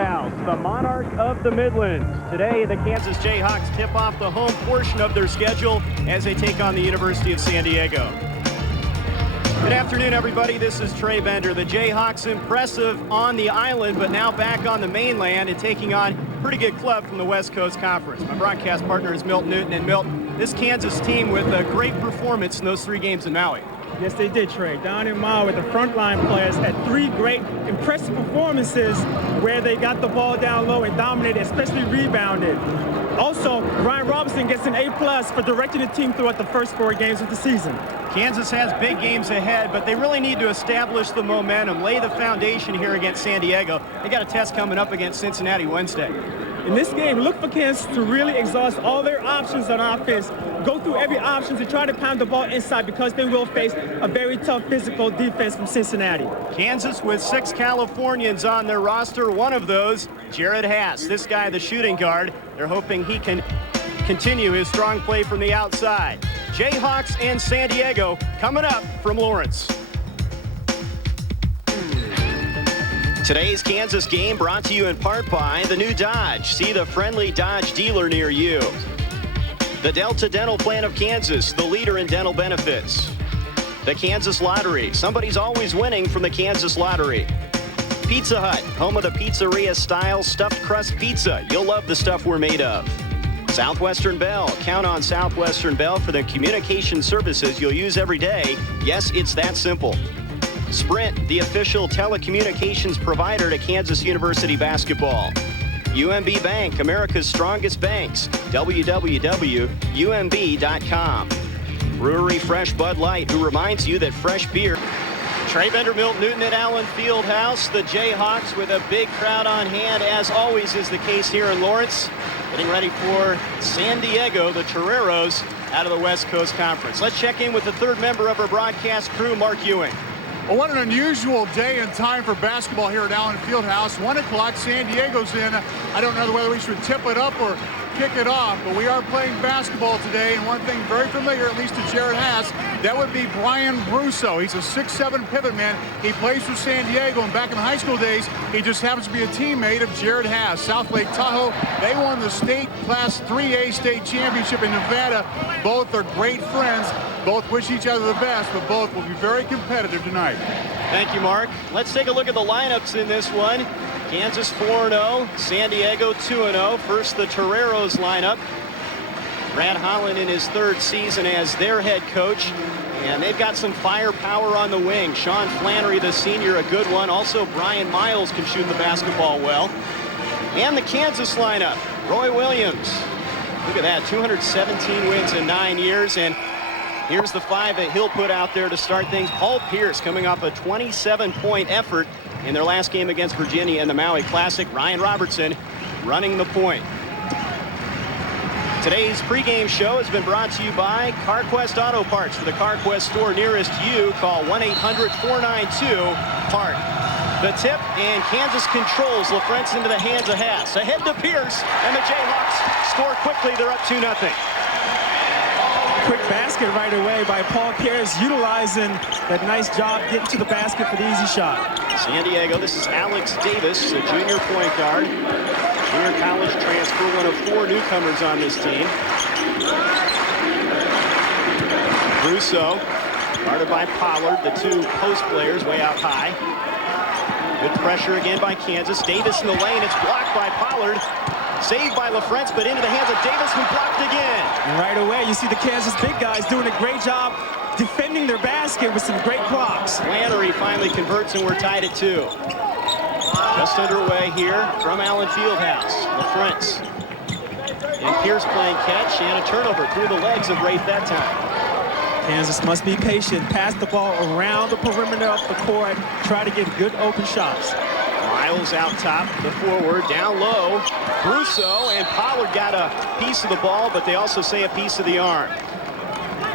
Fieldhouse, the monarch of the Midlands. Today, the Kansas Jayhawks tip off the home portion of their schedule as they take on the University of San Diego. Good afternoon, everybody. This is Trey Bender. The Jayhawks impressive on the island, but now back on the mainland and taking on a pretty good club from the West Coast Conference. My broadcast partner is Milton Newton. And Milton, this Kansas team with a great performance in those 3 games in Maui. Yes, they did, Trey. Down in Maui, the frontline players had 3 great, impressive performances where they got the ball down low and dominated, especially rebounded. Also, Ryan Robinson gets an A+ for directing the team throughout the first 4 games of the season. Kansas has big games ahead, but they really need to establish the momentum, lay the foundation here against San Diego. They got a test coming up against Cincinnati Wednesday. In this game, look for Kansas to really exhaust all their options on offense, go through every option to try to pound the ball inside because they will face a very tough physical defense from Cincinnati. Kansas with 6 Californians on their roster. One of those, Jared Haas. This guy, the shooting guard. They're hoping he can continue his strong play from the outside. Jayhawks and San Diego coming up from Lawrence. Today's Kansas game brought to you in part by the new Dodge. See the friendly Dodge dealer near you. The Delta Dental Plan of Kansas, the leader in dental benefits. The Kansas Lottery. Somebody's always winning from the Kansas Lottery. Pizza Hut, home of the pizzeria-style stuffed crust pizza. You'll love the stuff we're made of. Southwestern Bell. Count on Southwestern Bell for the communication services you'll use every day. Yes, it's that simple. Sprint, the official telecommunications provider to Kansas University basketball. UMB Bank, America's strongest banks. www.umb.com. Brewery Fresh Bud Light, who reminds you that fresh beer. Trey Bender, Milton Newton at Allen Fieldhouse. The Jayhawks with a big crowd on hand, as always is the case here in Lawrence. Getting ready for San Diego, the Toreros, out of the West Coast Conference. Let's check in with the 3rd member of our broadcast crew, Mark Ewing. Well, what an unusual day and time for basketball here at Allen Fieldhouse. 1 o'clock, San Diego's in. I don't know whether we should tip it up or kick it off, but we are playing basketball today, and one thing very familiar, at least to Jared Haas, that would be Brian Brusso. He's a 6'7" pivot man. He plays for San Diego, and back in the high school days, he just happens to be a teammate of Jared Haas. South Lake Tahoe, they won the state Class 3A state championship in Nevada. Both are great friends. Both wish each other the best, but both will be very competitive tonight. Thank you, Mark. Let's take a look at the lineups in this one. Kansas 4-0, San Diego 2-0. First, the Toreros lineup. Brad Holland in his 3rd season as their head coach. And they've got some firepower on the wing. Sean Flannery, the senior, a good one. Also, Brian Miles can shoot the basketball well. And the Kansas lineup, Roy Williams. Look at that, 217 wins in 9 years. And here's the 5 that he'll put out there to start things. Paul Pierce coming off a 27-point effort in their last game against Virginia in the Maui Classic. Ryan Robertson running the point. Today's pregame show has been brought to you by CarQuest Auto Parts. For the CarQuest store nearest you, call 1-800-492-PART. The tip, and Kansas controls. LaFrentz into the hands of Haas. Ahead to Pierce, and the Jayhawks score quickly. They're up 2-0. Quick basket right away by Paul Pierce, utilizing that nice job getting to the basket for the easy shot. San Diego, this is Alex Davis, a junior point guard. Junior college transfer, one of 4 newcomers on this team. Russo, guarded by Pollard, the 2 post players way out high. Good pressure again by Kansas. Davis in the lane, it's blocked by Pollard. Saved by LaFrentz, but into the hands of Davis, who blocked again. And right away, you see the Kansas big guys doing a great job defending their basket with some great blocks. Flannery finally converts, and we're tied at 2. Just underway here from Allen Fieldhouse. LaFrentz. And Pierce playing catch, and a turnover through the legs of Rafe that time. Kansas must be patient. Pass the ball around the perimeter of the court. Try to get good open shots. Miles out top, the forward, down low. Brusso and Pollard got a piece of the ball, but they also say a piece of the arm.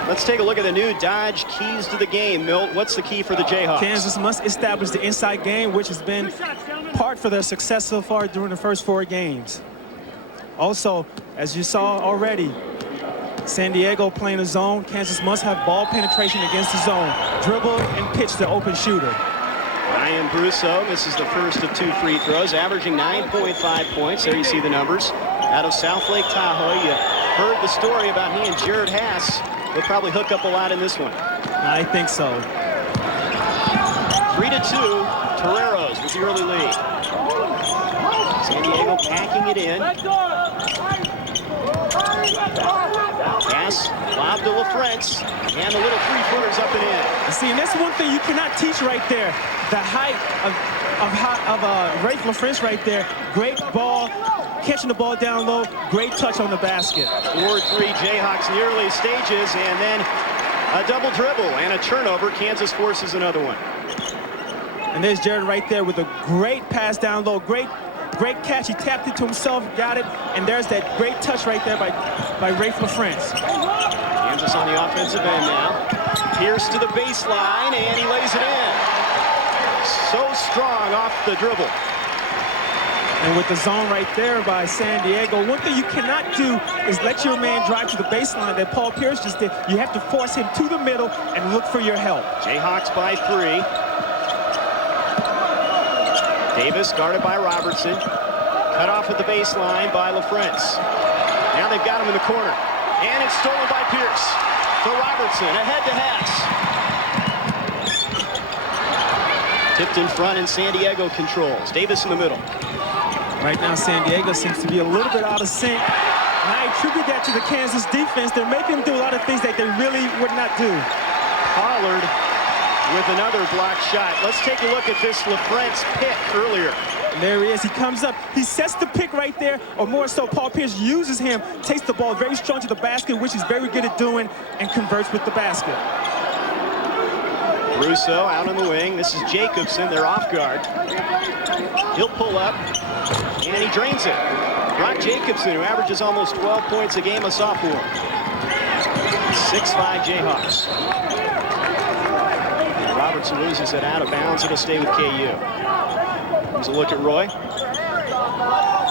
Let's take a look at the new Dodge keys to the game. Milt, what's the key for the Jayhawks? Kansas must establish the inside game, which has been part for their success so far during the first 4 games. Also, as you saw already, San Diego playing a zone. Kansas must have ball penetration against the zone. Dribble and pitch the open shooter. Ryan Brusso misses the first of 2 free throws, averaging 9.5 points. There you see the numbers. Out of South Lake Tahoe, you heard the story about he and Jared Haas. They'll probably hook up a lot in this one. I think so. 3-2, Toreros with the early lead. San Diego packing it in. Pass, lob to LaFrance, and the little three-footers up and in. See, and that's one thing you cannot teach right there. The height of Rafe LaFrance right there. Great ball, catching the ball down low, great touch on the basket. 4-3 Jayhawks in the early stages, and then a double dribble and a turnover. Kansas forces another one. And there's Jared right there with a great pass down low, great catch. He tapped it to himself, got it, and there's that great touch right there by Rafe LaFrance. Kansas on the offensive end now. Pierce to the baseline, and he lays it in. So strong off the dribble. And with the zone right there by San Diego, one thing you cannot do is let your man drive to the baseline that Paul Pierce just did. You have to force him to the middle and look for your help. Jayhawks by 3. Davis guarded by Robertson. Cut off at the baseline by LaFrance. Now they've got him in the corner. And it's stolen by Pierce. For Robertson, ahead to Haas. Tipped in front and San Diego controls. Davis in the middle. Right now, San Diego seems to be a little bit out of sync. And I attribute that to the Kansas defense. They're making them do a lot of things that they really would not do. Pollard with another block shot. Let's take a look at this LaFrance pick earlier. And there he is. He comes up. He sets the pick right there, or more so, Paul Pierce uses him, takes the ball very strong to the basket, which he's very good at doing, and converts with the basket. Russo out on the wing. This is Jacobson. They're off guard. He'll pull up, and he drains it. Brock Jacobson, who averages almost 12 points a game, a sophomore. 6'5" Jayhawks. Robertson loses it out of bounds. It'll stay with KU. Here's a look at Roy.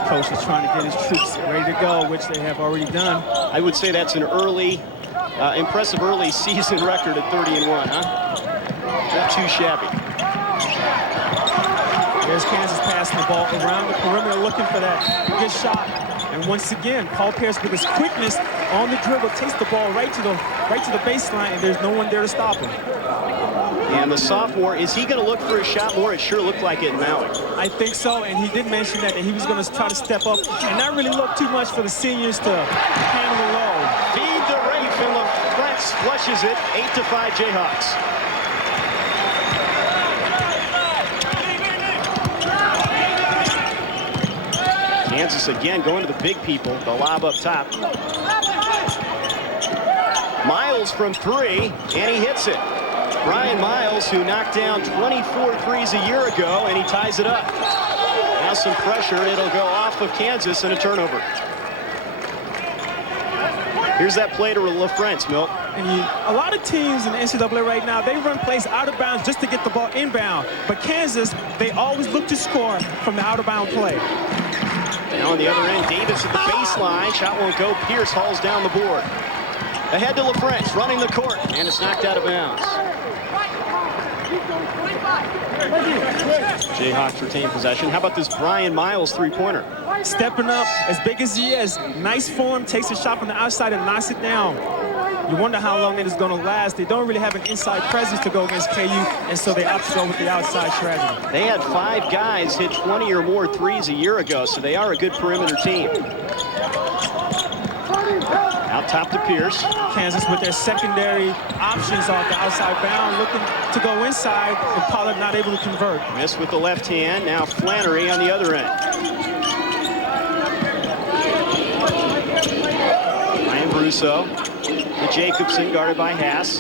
Coach is trying to get his troops ready to go, which they have already done. I would say that's an early, impressive early season record at 30-1, huh? Not too shabby. There's Kansas passing the ball around the perimeter, looking for that good shot. And once again, Paul Pierce with his quickness on the dribble takes the ball right to the baseline, and there's no one there to stop him. And the sophomore, is he going to look for a shot more? It sure looked like it in Maui. I think so, and he did mention that he was going to try to step up and not really look too much for the seniors to handle the load. Feed the Rafe, and LaFrance flushes it. 8-5 Jayhawks. Kansas again going to the big people. The lob up top. Miles from 3, and he hits it. Brian Miles, who knocked down 24 threes a year ago, and he ties it up. Now some pressure. It'll go off of Kansas and a turnover. Here's that play to LaFrance, Milt. And a lot of teams in the NCAA right now, they run plays out of bounds just to get the ball inbound. But Kansas, they always look to score from the out-of-bound play. Now on the other end, Davis at the baseline. Shot won't go. Pierce hauls down the board. Ahead to LaFrance, running the court, and it's knocked out of bounds. Jayhawks retain possession. How about this Brian Miles three-pointer? Stepping up as big as he is. Nice form, takes a shot from the outside and knocks it down. You wonder how long it is going to last. They don't really have an inside presence to go against KU, and so they opt to go with the outside strategy. They had 5 guys hit 20 or more threes a year ago, so they are a good perimeter team. Out top to Pierce. Kansas with their secondary options off the outside bound, looking to go inside, and Pollard not able to convert. Missed with the left hand. Now Flannery on the other end. Ryan Brusso to Jacobson, guarded by Haas.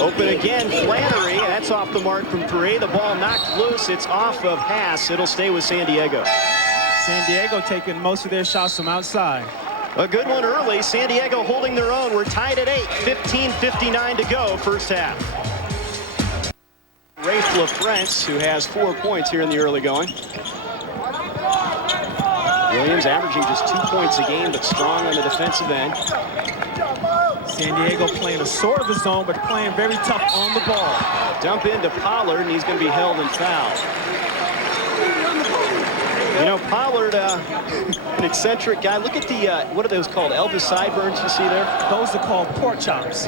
Open again, Flannery. That's off the mark from 3. The ball knocked loose. It's off of Haas. It'll stay with San Diego. San Diego taking most of their shots from outside. A good one early. San Diego holding their own. We're tied at 8. 15:59 to go, first half. Rafe LaFrance, who has 4 points here in the early going. Williams averaging just 2 points a game, but strong on the defensive end. San Diego playing a sort of a zone, but playing very tough on the ball. Dump into Pollard, and he's going to be held and fouled. You know, Pollard, an eccentric guy. Look at the, what are those called? Elvis sideburns you see there? Those are called pork chops.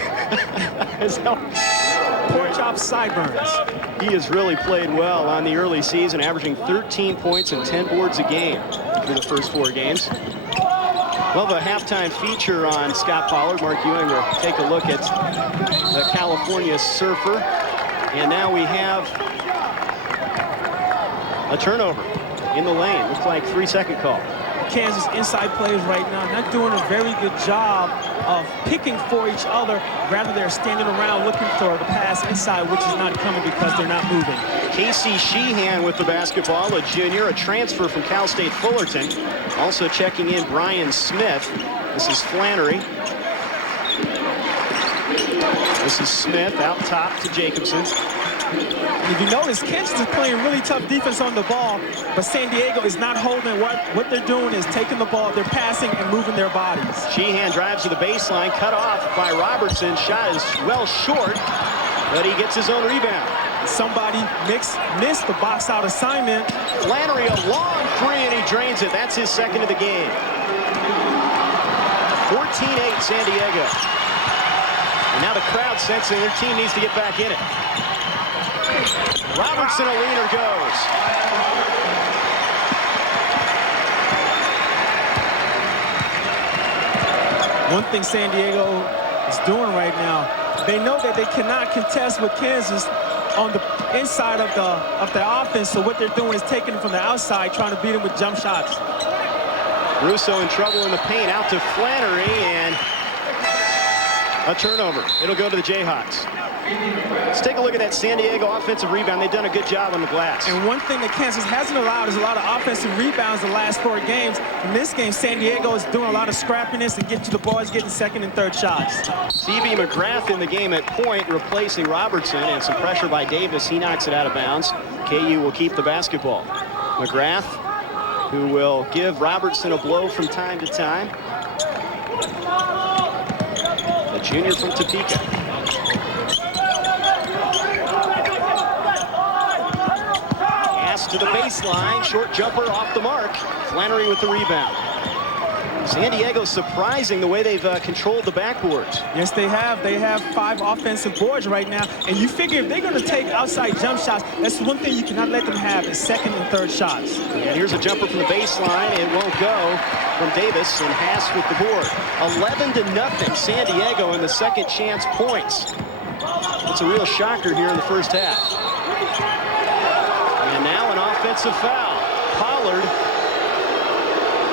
Pork chops, sideburns. He has really played well on the early season, averaging 13 points and 10 boards a game through the first 4 games. We'll have a halftime feature on Scott Pollard. Mark Ewing will take a look at the California Surfer. And now we have a turnover in the lane. Looks like 3-second call. Kansas inside players right now not doing a very good job of picking for each other. Rather, they're standing around looking for the pass inside, which is not coming because they're not moving. Casey Sheehan with the basketball, a junior, a transfer from Cal State Fullerton. Also checking in Brian Smith. This is Flannery. This is Smith out top to Jacobson. If you notice, Kansas is playing really tough defense on the ball, but San Diego is not holding. What they're doing is taking the ball, they're passing and moving their bodies. Sheehan drives to the baseline, cut off by Robertson. Shot is well short, but he gets his own rebound. Somebody missed the box out assignment. Flannery, a long 3, and he drains it. That's his second of the game. 14-8 San Diego. And now the crowd sensing their team needs to get back in it. Robertson, a leaner, goes. One thing San Diego is doing right now, they know that they cannot contest with Kansas on the inside of the offense, so what they're doing is taking them from the outside, trying to beat them with jump shots. Russo in trouble in the paint, out to Flannery, and a turnover. It'll go to the Jayhawks. Let's take a look at that San Diego offensive rebound. They've done a good job on the glass. And one thing that Kansas hasn't allowed is a lot of offensive rebounds the last 4 games. In this game, San Diego is doing a lot of scrappiness and getting to the ball, is getting second and third shots. C.B. McGrath in the game at point, replacing Robertson, and some pressure by Davis. He knocks it out of bounds. KU will keep the basketball. McGrath, who will give Robertson a blow from time to time. The junior from Topeka. To the baseline, short jumper off the mark. Flannery with the rebound. San Diego surprising the way they've controlled the backboards. Yes, they have. They have 5 offensive boards right now. And you figure if they're going to take outside jump shots, that's one thing you cannot let them have is second and third shots. And here's a jumper from the baseline. It won't go from Davis, and Haas with the board. 11-0 San Diego in the second chance points. It's a real shocker here in the first half. And now an offensive foul. Pollard.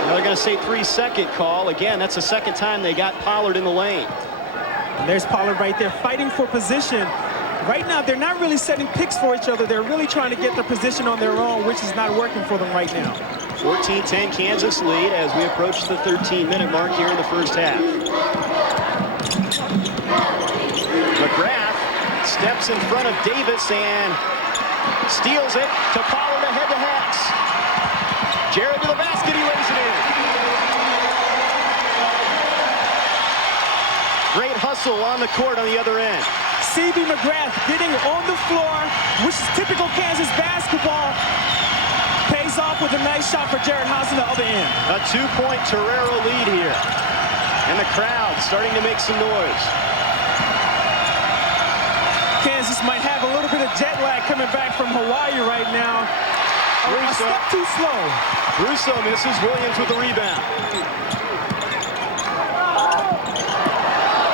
Now they're going to say 3-second call. Again, that's the second time they got Pollard in the lane. And there's Pollard right there fighting for position. Right now, they're not really setting picks for each other. They're really trying to get their position on their own, which is not working for them right now. 14-10 Kansas lead as we approach the 13-minute mark here in the first half. McGrath steps in front of Davis and steals it to Pollard ahead to Haas. Jared to the basket, he lays it in. Great hustle on the court on the other end. C.B. McGrath getting on the floor, which is typical Kansas basketball. Pays off with a nice shot for Jared Haas on the other end. A 2-point Torero lead here. And the crowd starting to make some noise. Kansas might have a little bit of jet lag coming back from Hawaii right now. A step too slow. Russo misses. Williams with the rebound.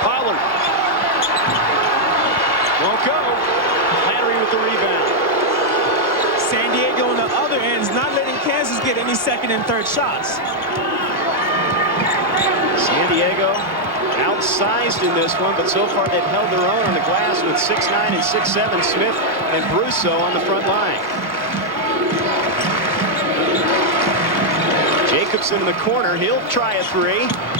Pollard. Won't go. Flannery with the rebound. San Diego on the other end is not letting Kansas get any second and third shots. San Diego outsized in this one, but so far they've held their own on the glass with 6'9" and 6'7", Smith and Brusso on the front line. Jacobson in the corner, he'll try a 3,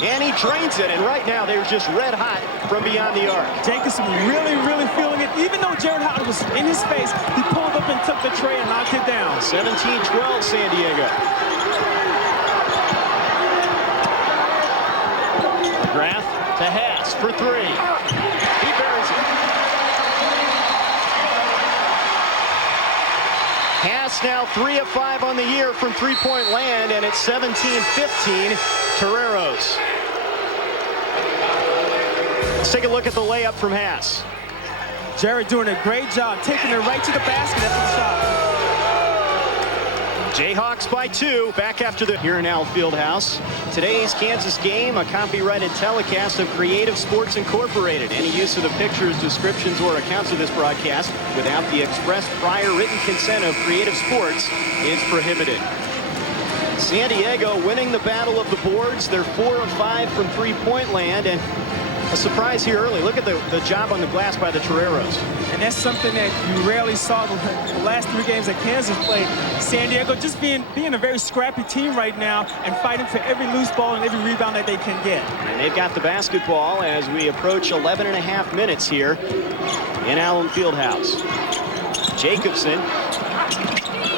and he drains it, and right now they're just red hot from beyond the arc. Jacobson really feeling it. Even though Jared Howard was in his face, he pulled up and took the tray and knocked it down. 17-12 San Diego. McGrath to Haas for three. He buries it. Haas now 3 of 5 on the year from three-point land, and it's 17-15 Toreros. Let's take a look at the layup from Haas. Jared doing a great job, taking it right to the basket after the shot. Jayhawks by 2, back after the here in Allen Fieldhouse. Today's Kansas game, a copyrighted telecast of Creative Sports Incorporated. Any use of the pictures, descriptions, or accounts of this broadcast without the express prior written consent of Creative Sports is prohibited. San Diego winning the battle of the boards. They're 4 of 5 from three-point land, and a surprise here early. Look at the job on the glass by the Toreros. And that's something that you rarely saw the last 3 games that Kansas played. San Diego just being a very scrappy team right now and fighting for every loose ball and every rebound that they can get. And they've got the basketball as we approach 11.5 minutes here in Allen Fieldhouse. Jacobson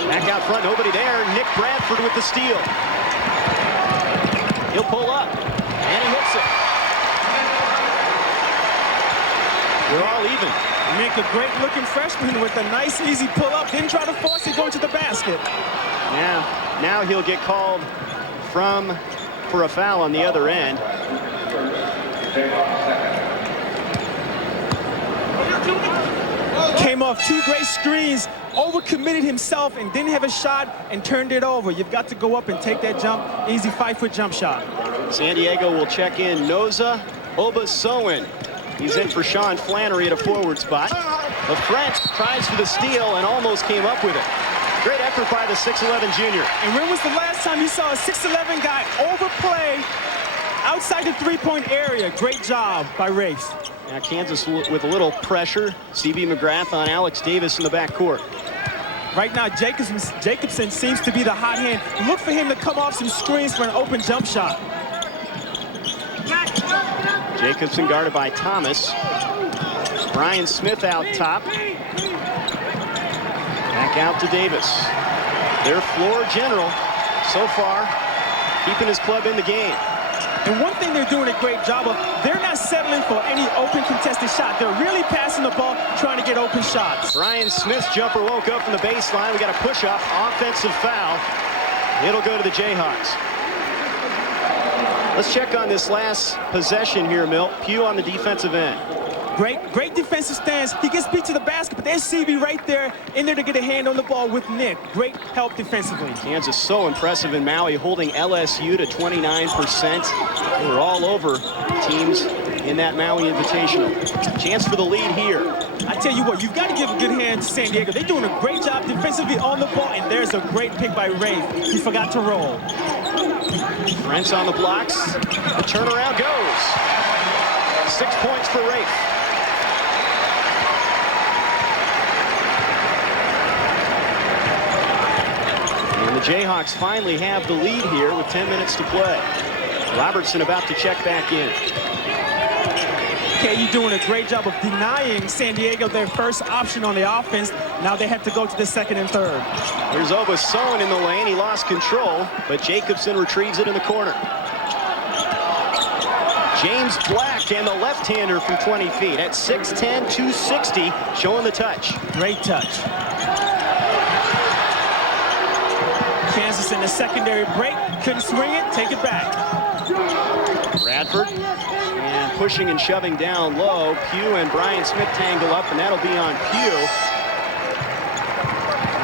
back out front, nobody there. Nick Bradford with the steal. He'll pull up, and he hits it. We're all even. Nick, a great-looking freshman with a nice, easy pull-up. Didn't try to force it going to the basket. Yeah, now he'll get called for a foul on the other end. Came off 2 great screens, overcommitted himself and didn't have a shot and turned it over. You've got to go up and take that jump, easy 5-foot jump shot. San Diego will check in Noza Obasowen. He's in for Sean Flannery at a forward spot. The French tries for the steal and almost came up with it. Great effort by the 6'11 junior. And when was the last time you saw a 6'11 guy overplay outside the three-point area? Great job by Rafe. Now Kansas with a little pressure. C.B. McGrath on Alex Davis in the backcourt. Right now, Jacobson seems to be the hot hand. Look for him to come off some screens for an open jump shot. Jacobson guarded by Thomas. Brian Smith out top. Back out to Davis. Their floor general so far keeping his club in the game. And one thing they're doing a great job of, they're not settling for any open contested shot. They're really passing the ball, trying to get open shots. Brian Smith's jumper won't go from the baseline. We got a push-up, offensive foul. It'll go to the Jayhawks. Let's check on this last possession here, Milt. Pugh on the defensive end. Great defensive stance. He gets beat to the basket, but there's CB right there, in there to get a hand on the ball with Nick. Great help defensively. Kansas so impressive in Maui, holding LSU to 29%. They were all over teams in that Maui Invitational. Chance for the lead here. I tell you what, you've got to give a good hand to San Diego. They're doing a great job defensively on the ball, and there's a great pick by Rafe. He forgot to roll. Brent's on the blocks. The turnaround goes. 6 points for Rafe. And the Jayhawks finally have the lead here with 10 minutes to play. Robertson about to check back in. KU doing a great job of denying San Diego their first option on the offense. Now they have to go to the second and third. Here's Obasowen in the lane. He lost control, but Jacobson retrieves it in the corner. James Black and the left-hander from 20 feet at 6'10", 260, showing the touch. Great touch. Kansas in the secondary break. Couldn't swing it. Take it back. Bradford. And pushing and shoving down low. Pugh and Brian Smith tangle up, and that'll be on Pugh.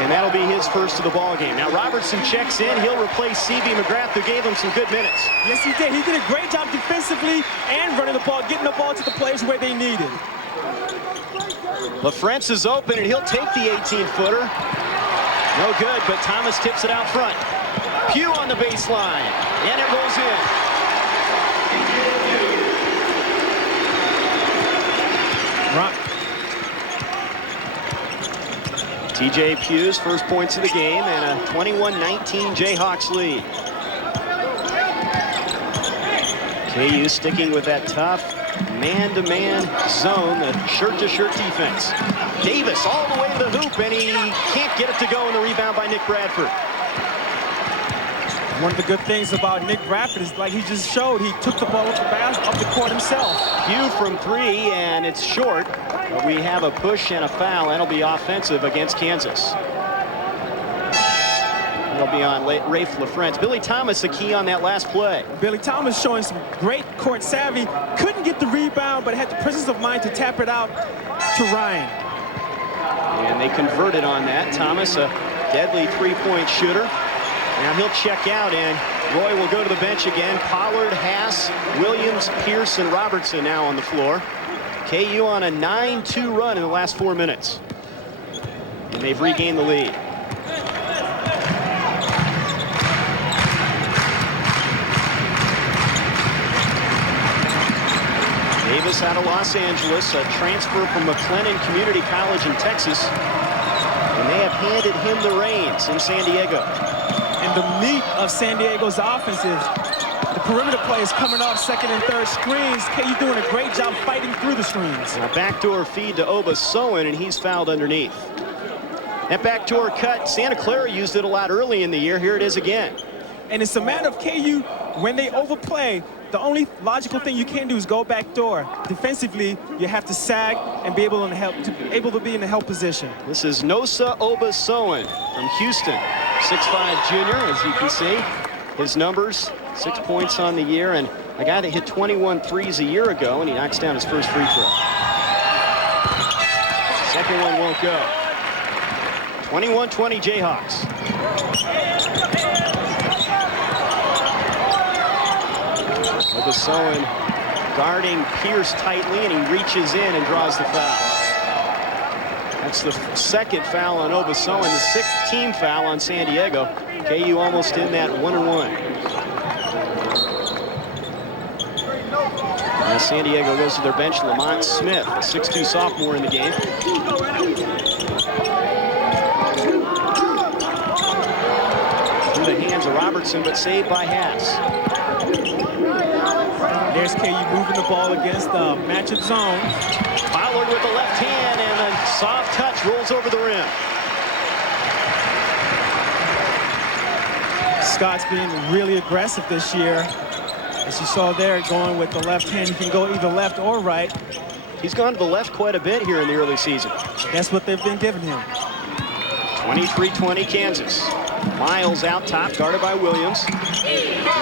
And that'll be his first of the ball game. Now Robertson checks in. He'll replace C.B. McGrath, who gave him some good minutes. Yes, he did. He did a great job defensively and running the ball, getting the ball to the players where they need it. LaFrance is open, and he'll take the 18-footer. No good, but Thomas tips it out front. Pugh on the baseline, and it rolls in. TJ Pugh's first points of the game, and a 21-19 Jayhawks lead. KU sticking with that tough man-to-man zone, the shirt-to-shirt defense. Davis all the way to the hoop, and he can't get it to go, in the rebound by Nick Bradford. One of the good things about Nick Bradford is, like he just showed, he took the ball up the court himself. Pugh from 3, and it's short. But we have a push and a foul. That'll be offensive against Kansas. That'll be on Rafe LaFrentz. Billy Thomas, the key on that last play. Billy Thomas showing some great court savvy. Couldn't get the rebound, but had the presence of mind to tap it out to Ryan. And they converted on that. Thomas, a deadly three-point shooter. Now he'll check out, and Roy will go to the bench again. Pollard, Haas, Williams, Pierce, and Robertson now on the floor. KU on a 9-2 run in the last 4 minutes. And they've regained the lead. Davis out of Los Angeles, a transfer from McLennan Community College in Texas. And they have handed him the reins in San Diego. And the meat of San Diego's offense is the perimeter players coming off second and third screens. KU doing a great job fighting through the screens. A backdoor feed to Obasowan, and he's fouled underneath. That backdoor cut, Santa Clara used it a lot early in the year. Here it is again. And it's a matter of KU, when they overplay, the only logical thing you can do is go back door. Defensively, you have to sag and be able to be in the help position. This is Nosa Obasowan from Houston, 6'5" junior, as you can see. His numbers, 6 points on the year, and a guy that hit 21 threes a year ago, and he knocks down his first free throw. Second one won't go. 21-20 Jayhawks. Obasowan guarding Pierce tightly, and he reaches in and draws the foul. That's the second foul on Obasowan, the 6th team foul on San Diego. KU almost in that 1-1. Now San Diego goes to their bench. Lamont Smith, a 6'2" sophomore in the game. Through the hands of Robertson, but saved by Haas. There's KU moving the ball against the matchup zone. Pollard with the left hand, and a soft touch rolls over the rim. Scott's being really aggressive this year. As you saw there, going with the left hand, he can go either left or right. He's gone to the left quite a bit here in the early season. That's what they've been giving him. 23-20 Kansas. Miles out top, guarded by Williams.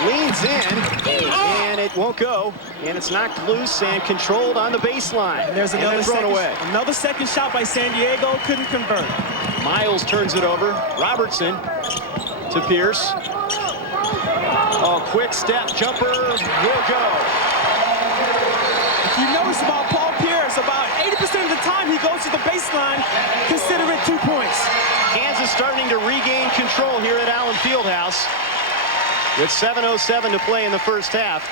Leans in, and it won't go. And it's knocked loose and controlled on the baseline. And there's another second shot by San Diego, couldn't convert. Miles turns it over. Robertson to Pierce. Oh, quick step, jumper, will go. If you notice about Paul Pierce, about 80% of the time he goes to the baseline, consider it 2 points. Kansas starting to regain control here at Allen Fieldhouse. With 7:07 to play in the first half.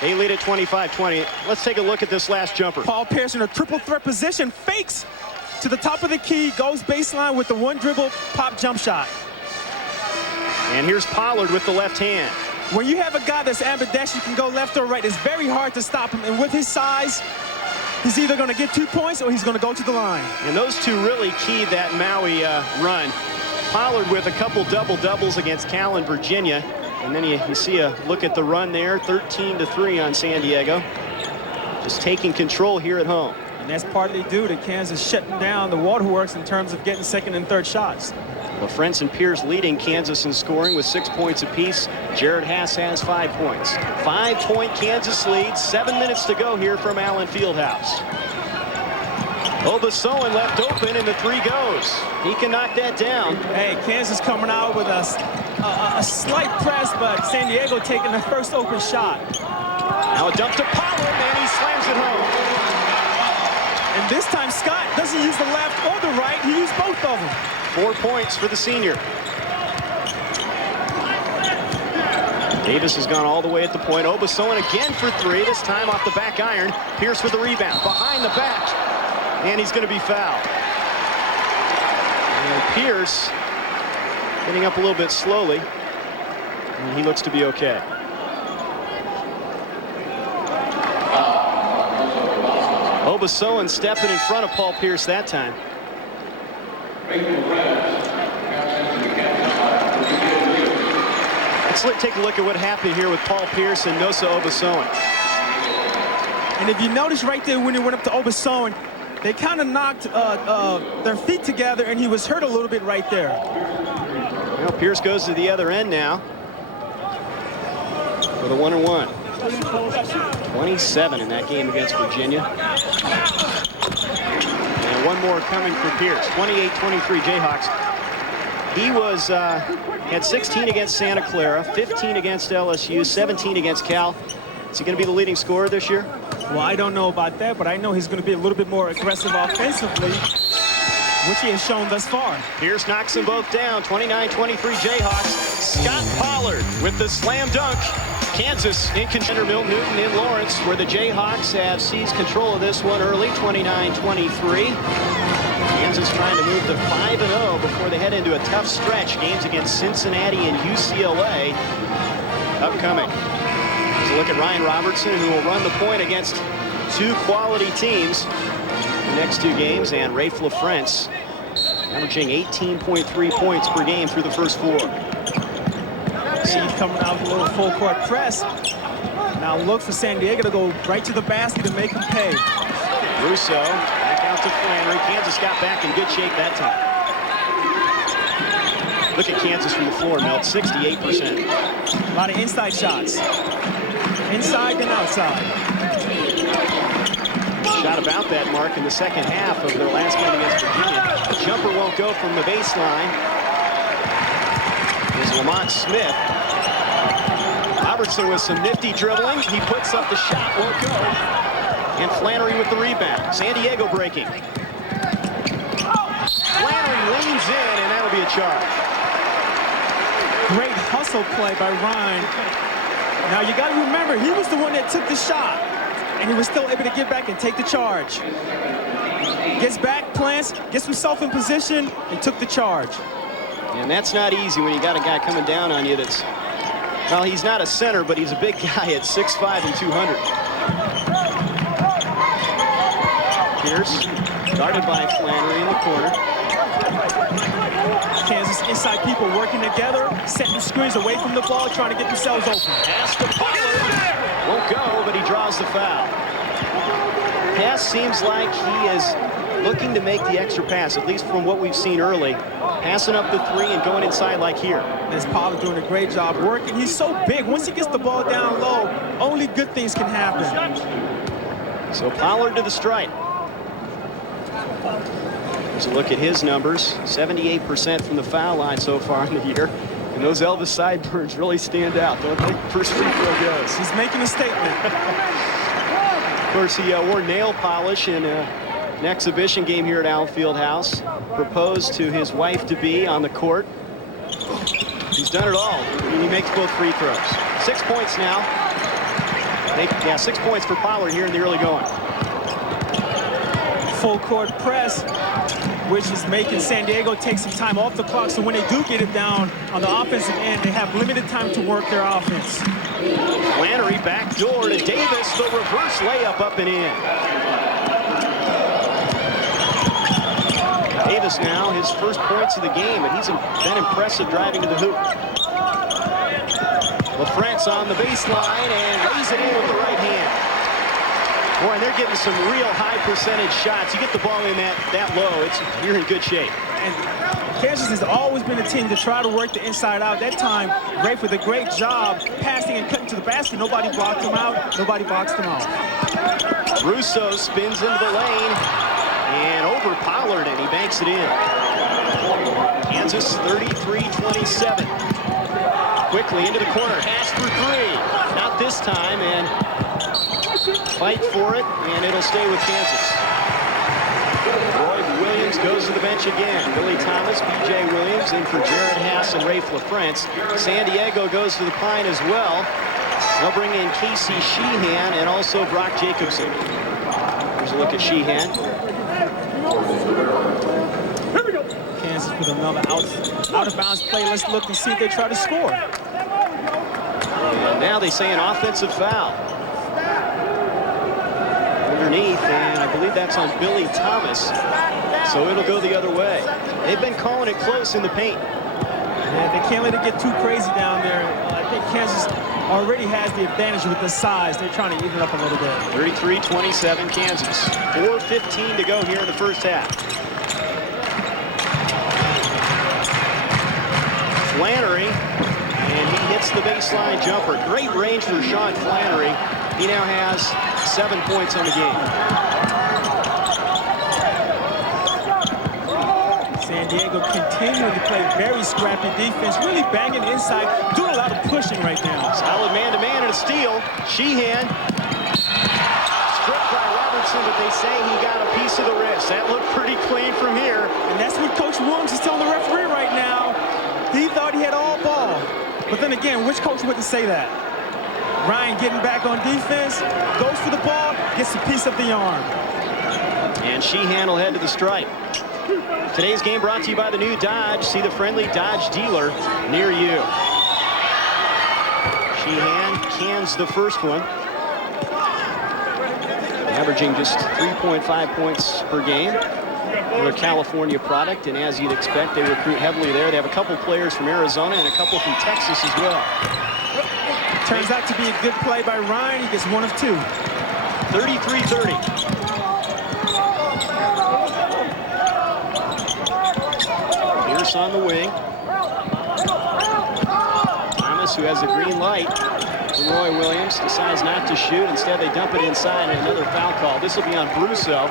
They lead at 25-20. Let's take a look at this last jumper. Paul Pierce in a triple threat position, fakes to the top of the key, goes baseline with the one dribble pop jump shot. And here's Pollard with the left hand. When you have a guy that's ambidextrous, can go left or right, it's very hard to stop him. And with his size, he's either going to get 2 points or he's going to go to the line. And those two really keyed that Maui run. Pollard with a couple double-doubles against Cal and Virginia. And then you see a look at the run there, 13-3 on San Diego. Just taking control here at home. And that's partly due to Kansas shutting down the waterworks in terms of getting second and third shots. LaFrentz and Pierce leading Kansas in scoring with 6 points apiece. Jared Haas has 5 points. 5-point Kansas lead. 7 minutes to go here from Allen Fieldhouse. Obasowan left open, and the three goes. He can knock that down. Hey, Kansas coming out with a slight press, but San Diego taking the first open shot. Now a dump to Pollard, and he slams it home. And this time Scott doesn't use the left or the right. He used both of them. 4 points for the senior. Davis has gone all the way at the point. Obasowan again for 3, this time off the back iron. Pierce with the rebound, behind the back. And he's going to be fouled. And Pierce getting up a little bit slowly. And he looks to be okay. Obasowan stepping in front of Paul Pierce that time. Let's take a look at what happened here with Paul Pierce and Nosa Obasoan. And if you notice right there when he went up to Obasoan, they kind of knocked their feet together, and he was hurt a little bit right there. Well, Pierce goes to the other end now with a 1-and-1. 27 in that game against Virginia. And one more coming for Pierce. 28-23 Jayhawks. He was had 16 against Santa Clara, 15 against LSU, 17 against Cal. Is he going to be the leading scorer this year? Well, I don't know about that, but I know he's going to be a little bit more aggressive offensively, which he has shown thus far. Pierce knocks them both down. 29-23 Jayhawks. Scott Pollard with the slam dunk. Kansas in contender. Mill Newton in Lawrence, where the Jayhawks have seized control of this one early. 29-23. Kansas trying to move to 5-0 before they head into a tough stretch. Games against Cincinnati and UCLA upcoming. So look at Ryan Robertson, who will run the point against two quality teams the next two games, and Rafe LaFrance averaging 18.3 points per game through the first four. See, coming out with a little full court press. Now look for San Diego to go right to the basket and make him pay. Russo back out to Flannery. Kansas got back in good shape that time. Look at Kansas from the floor, Melt, 68%. A lot of inside shots. Inside and outside. Shot about that mark in the second half of their last game against Virginia. The jumper won't go from the baseline. Is Lamont Smith. Robertson with some nifty dribbling. He puts up the shot, won't go. And Flannery with the rebound. San Diego breaking. Flannery leans in, and that'll be a charge. Great hustle play by Ryan. Now you got to remember, he was the one that took the shot, and he was still able to get back and take the charge. Gets back, plants, gets himself in position, and took the charge. And that's not easy when you got a guy coming down on you that's, well, he's not a center, but he's a big guy at 6'5" and 200. Pierce, guarded by Flannery in the corner. Kansas inside people working together, setting screens away from the ball, trying to get themselves open. Pass to Pollard. Won't go, but he draws the foul. Pass seems like he is looking to make the extra pass, at least from what we've seen early. Passing up the three and going inside like here. There's Pollard doing a great job working. He's so big. Once he gets the ball down low, only good things can happen. So Pollard to the stripe. Here's a look at his numbers. 78% from the foul line so far in the year. And those Elvis sideburns really stand out, don't they? First free throw goes. He's making a statement. Of course, he wore nail polish in an exhibition game here at Allen Fieldhouse. Proposed to his wife-to-be on the court. He's done it all, and he makes both free throws. 6 points now. 6 points for Pollard here in the early going. Full court press, which is making San Diego take some time off the clock, so when they do get it down on the offensive end, they have limited time to work their offense. Flannery back door to Davis, the reverse layup up and in. Davis now, his first points of the game, but he's been impressive driving to the hoop. LaFrance on the baseline and lays it in with the right hand. Boy, and they're getting some real high percentage shots. You get the ball in that low, you're in good shape. And Kansas has always been a team to try to work the inside out. That time, Rafe with a great job passing and cutting to the basket. Nobody blocked him out. Nobody boxed him out. Russo spins into the lane and over Pollard, and he banks it in. Kansas 33-27. Quickly into the corner, pass through three. Not this time, and fight for it, and it'll stay with Kansas. Roy Williams goes to the bench again. Billy Thomas, B.J. Williams in for Jared Hass and Rafe LaFrance. San Diego goes to the Pine as well. They'll bring in Casey Sheehan and also Brock Jacobson. Here's a look at Sheehan. Kansas with another out-of-bounds play. Let's look and see if they try to score. And now they say an offensive foul. Underneath, and I believe that's on Billy Thomas. So it'll go the other way. They've been calling it close in the paint. Yeah, they can't let it get too crazy down there. I think Kansas already has the advantage with the size. They're trying to even it up a little bit. 33-27 Kansas. 4:15 to go here in the first half. Flannery, and he hits the baseline jumper. Great range for Sean Flannery. He now has 7 points on the game. San Diego continuing to play very scrappy defense, really banging inside, doing a lot of pushing right now. Solid man-to-man and a steal. Sheehan stripped by Robertson, but they say he got a piece of the wrist. That looked pretty clean from here. And that's what Coach Williams is telling the referee right now. He thought he had all ball. But then again, which coach wouldn't say that? Ryan getting back on defense, goes for the ball, gets a piece of the arm. And Sheehan will head to the stripe. Today's game brought to you by the new Dodge. See the friendly Dodge dealer near you. Sheehan cans the first one. Averaging just 3.5 points per game. They're a California product, and as you'd expect, they recruit heavily there. They have a couple players from Arizona and a couple from Texas as well. Turns out to be a good play by Ryan. He gets 1 of 2. 33-30. Pierce on the wing. Thomas, who has a green light from Roy Williams, decides not to shoot. Instead, they dump it inside, and another foul call. This will be on Brusso.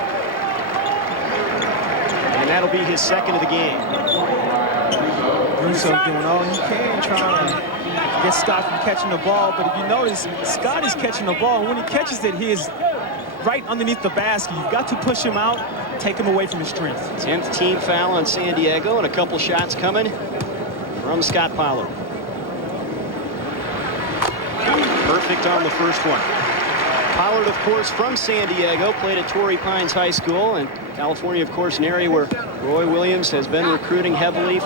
And that'll be his second of the game. Brusso doing all he can, trying to get Scott from catching the ball. But if you notice, Scott is catching the ball. When he catches it, he is right underneath the basket. You've got to push him out, take him away from his strength. 10th team foul on San Diego, and a couple shots coming from Scott Pollard. Perfect on the first one. Pollard, of course, from San Diego, played at Torrey Pines High School, and California, of course, an area where Roy Williams has been recruiting heavily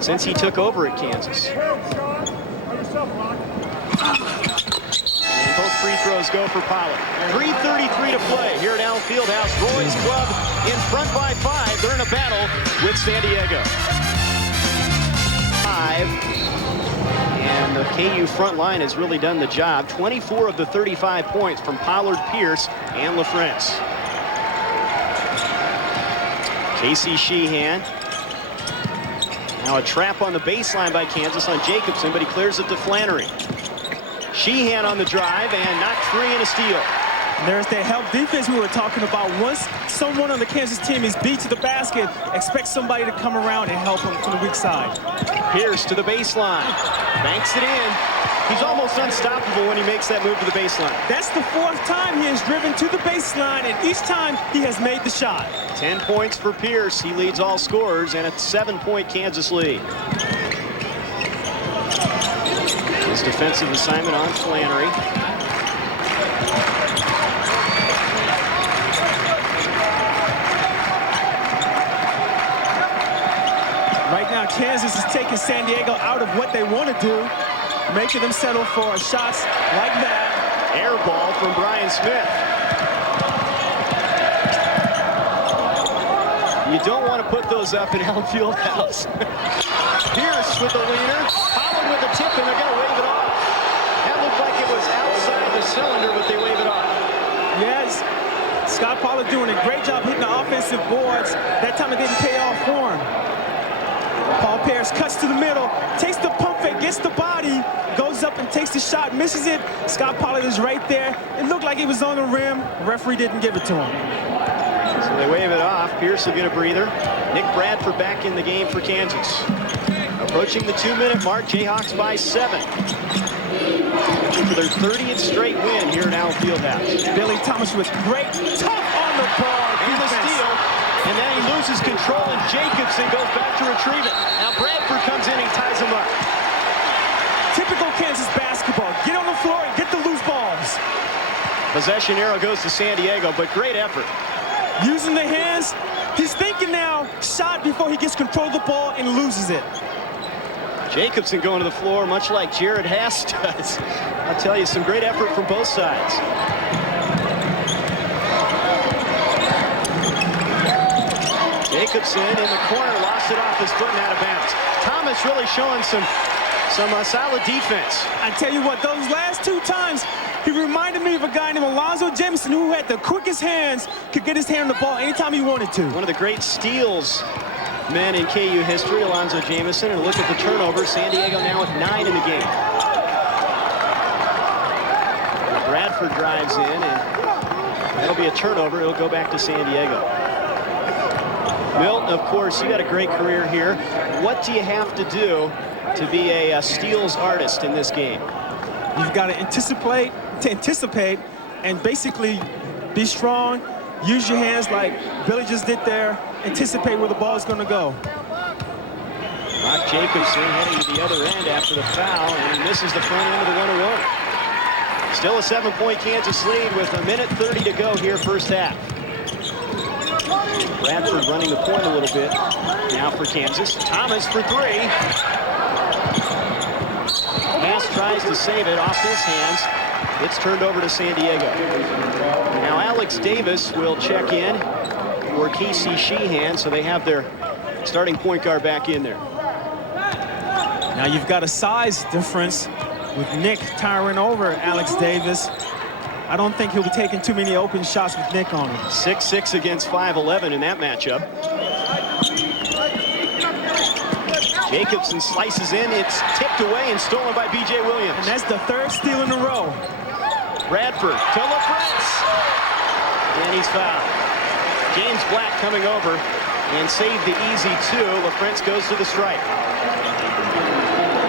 since he took over at Kansas. And both free throws go for Pollard. 3:33 to play here at Allen Fieldhouse. Roy's club in front by 5. They're in a battle with San Diego. 5. And the KU front line has really done the job. 24 of the 35 points from Pollard, Pierce, and LaFrance. Casey Sheehan. Now a trap on the baseline by Kansas on Jacobson, but he clears it to Flannery. Sheehan on the drive and knocked free and a steal. There's that help defense we were talking about. Once someone on the Kansas team is beat to the basket, expect somebody to come around and help him from the weak side. Pierce to the baseline. Banks it in. He's almost unstoppable when he makes that move to the baseline. That's the 4th time he has driven to the baseline, and each time he has made the shot. 10 points for Pierce. He leads all scorers, and a 7-point Kansas lead. His defensive assignment on Flannery. Right now, Kansas is taking San Diego out of what they want to do, making them settle for shots like that. Air ball from Brian Smith. You don't want to put those up in Allen Fieldhouse. Pierce with the leaner. Pollard with the tip, and they're going to wave it off. That looked like it was outside the cylinder, but they wave it off. Yes, Scott Pollard doing a great job hitting the offensive boards. That time it didn't pay off for him. Paul Pierce cuts to the middle, takes the pump fake, gets the body, goes up and takes the shot, misses it. Scott Pollard is right there. It looked like it was on the rim. The referee didn't give it to him. So they wave it off. Pierce will get a breather. Nick Bradford back in the game for Kansas. Approaching the 2-minute mark, Jayhawks by 7. For their 30th straight win here at Allen Fieldhouse. Billy Thomas with great tough on the ball. And the steal. And then he loses control, and Jacobson goes back to retrieve it. Now Bradford comes in and ties him up. Typical Kansas basketball. Get on the floor and get the loose balls. Possession arrow goes to San Diego, but great effort. Using the hands. He's thinking now, shot before he gets control of the ball and loses it. Jacobson going to the floor, much like Jared Haas does. I'll tell you, some great effort from both sides. Jacobson in the corner, lost it off his foot and out of bounds. Thomas really showing some solid defense. I tell you what, those last 2 times, he reminded me of a guy named Alonzo Jameson who had the quickest hands, could get his hand on the ball anytime he wanted to. One of the great steals men in KU history, Alonzo Jameson. And look at the turnover. San Diego now with 9 in the game. Bradford drives in, and that'll be a turnover. It'll go back to San Diego. Milton, of course, you got a great career here. What do you have to do to be a steals artist in this game? You've got to anticipate and basically be strong. Use your hands like Billy just did there. Anticipate where the ball is going to go. Brock Jacobson heading to the other end after the foul, and misses the front end of the 1-1. Still a 7-point Kansas lead with 1:30 to go here, first half. Bradford running the point a little bit now for Kansas. Thomas for 3. Pass tries to save it off his hands. It's turned over to San Diego. Now Alex Davis will check in for Casey Sheehan, so they have their starting point guard back in there. Now you've got a size difference with Nick towering over Alex Davis. I don't think he'll be taking too many open shots with Nick on him. 6'6" against 5'11" in that matchup. Jacobson slices in. It's tipped away and stolen by B.J. Williams. And that's the 3rd steal in a row. Bradford to LaFrentz. And he's fouled. James Black coming over and saved the easy 2. LaFrentz goes to the strike.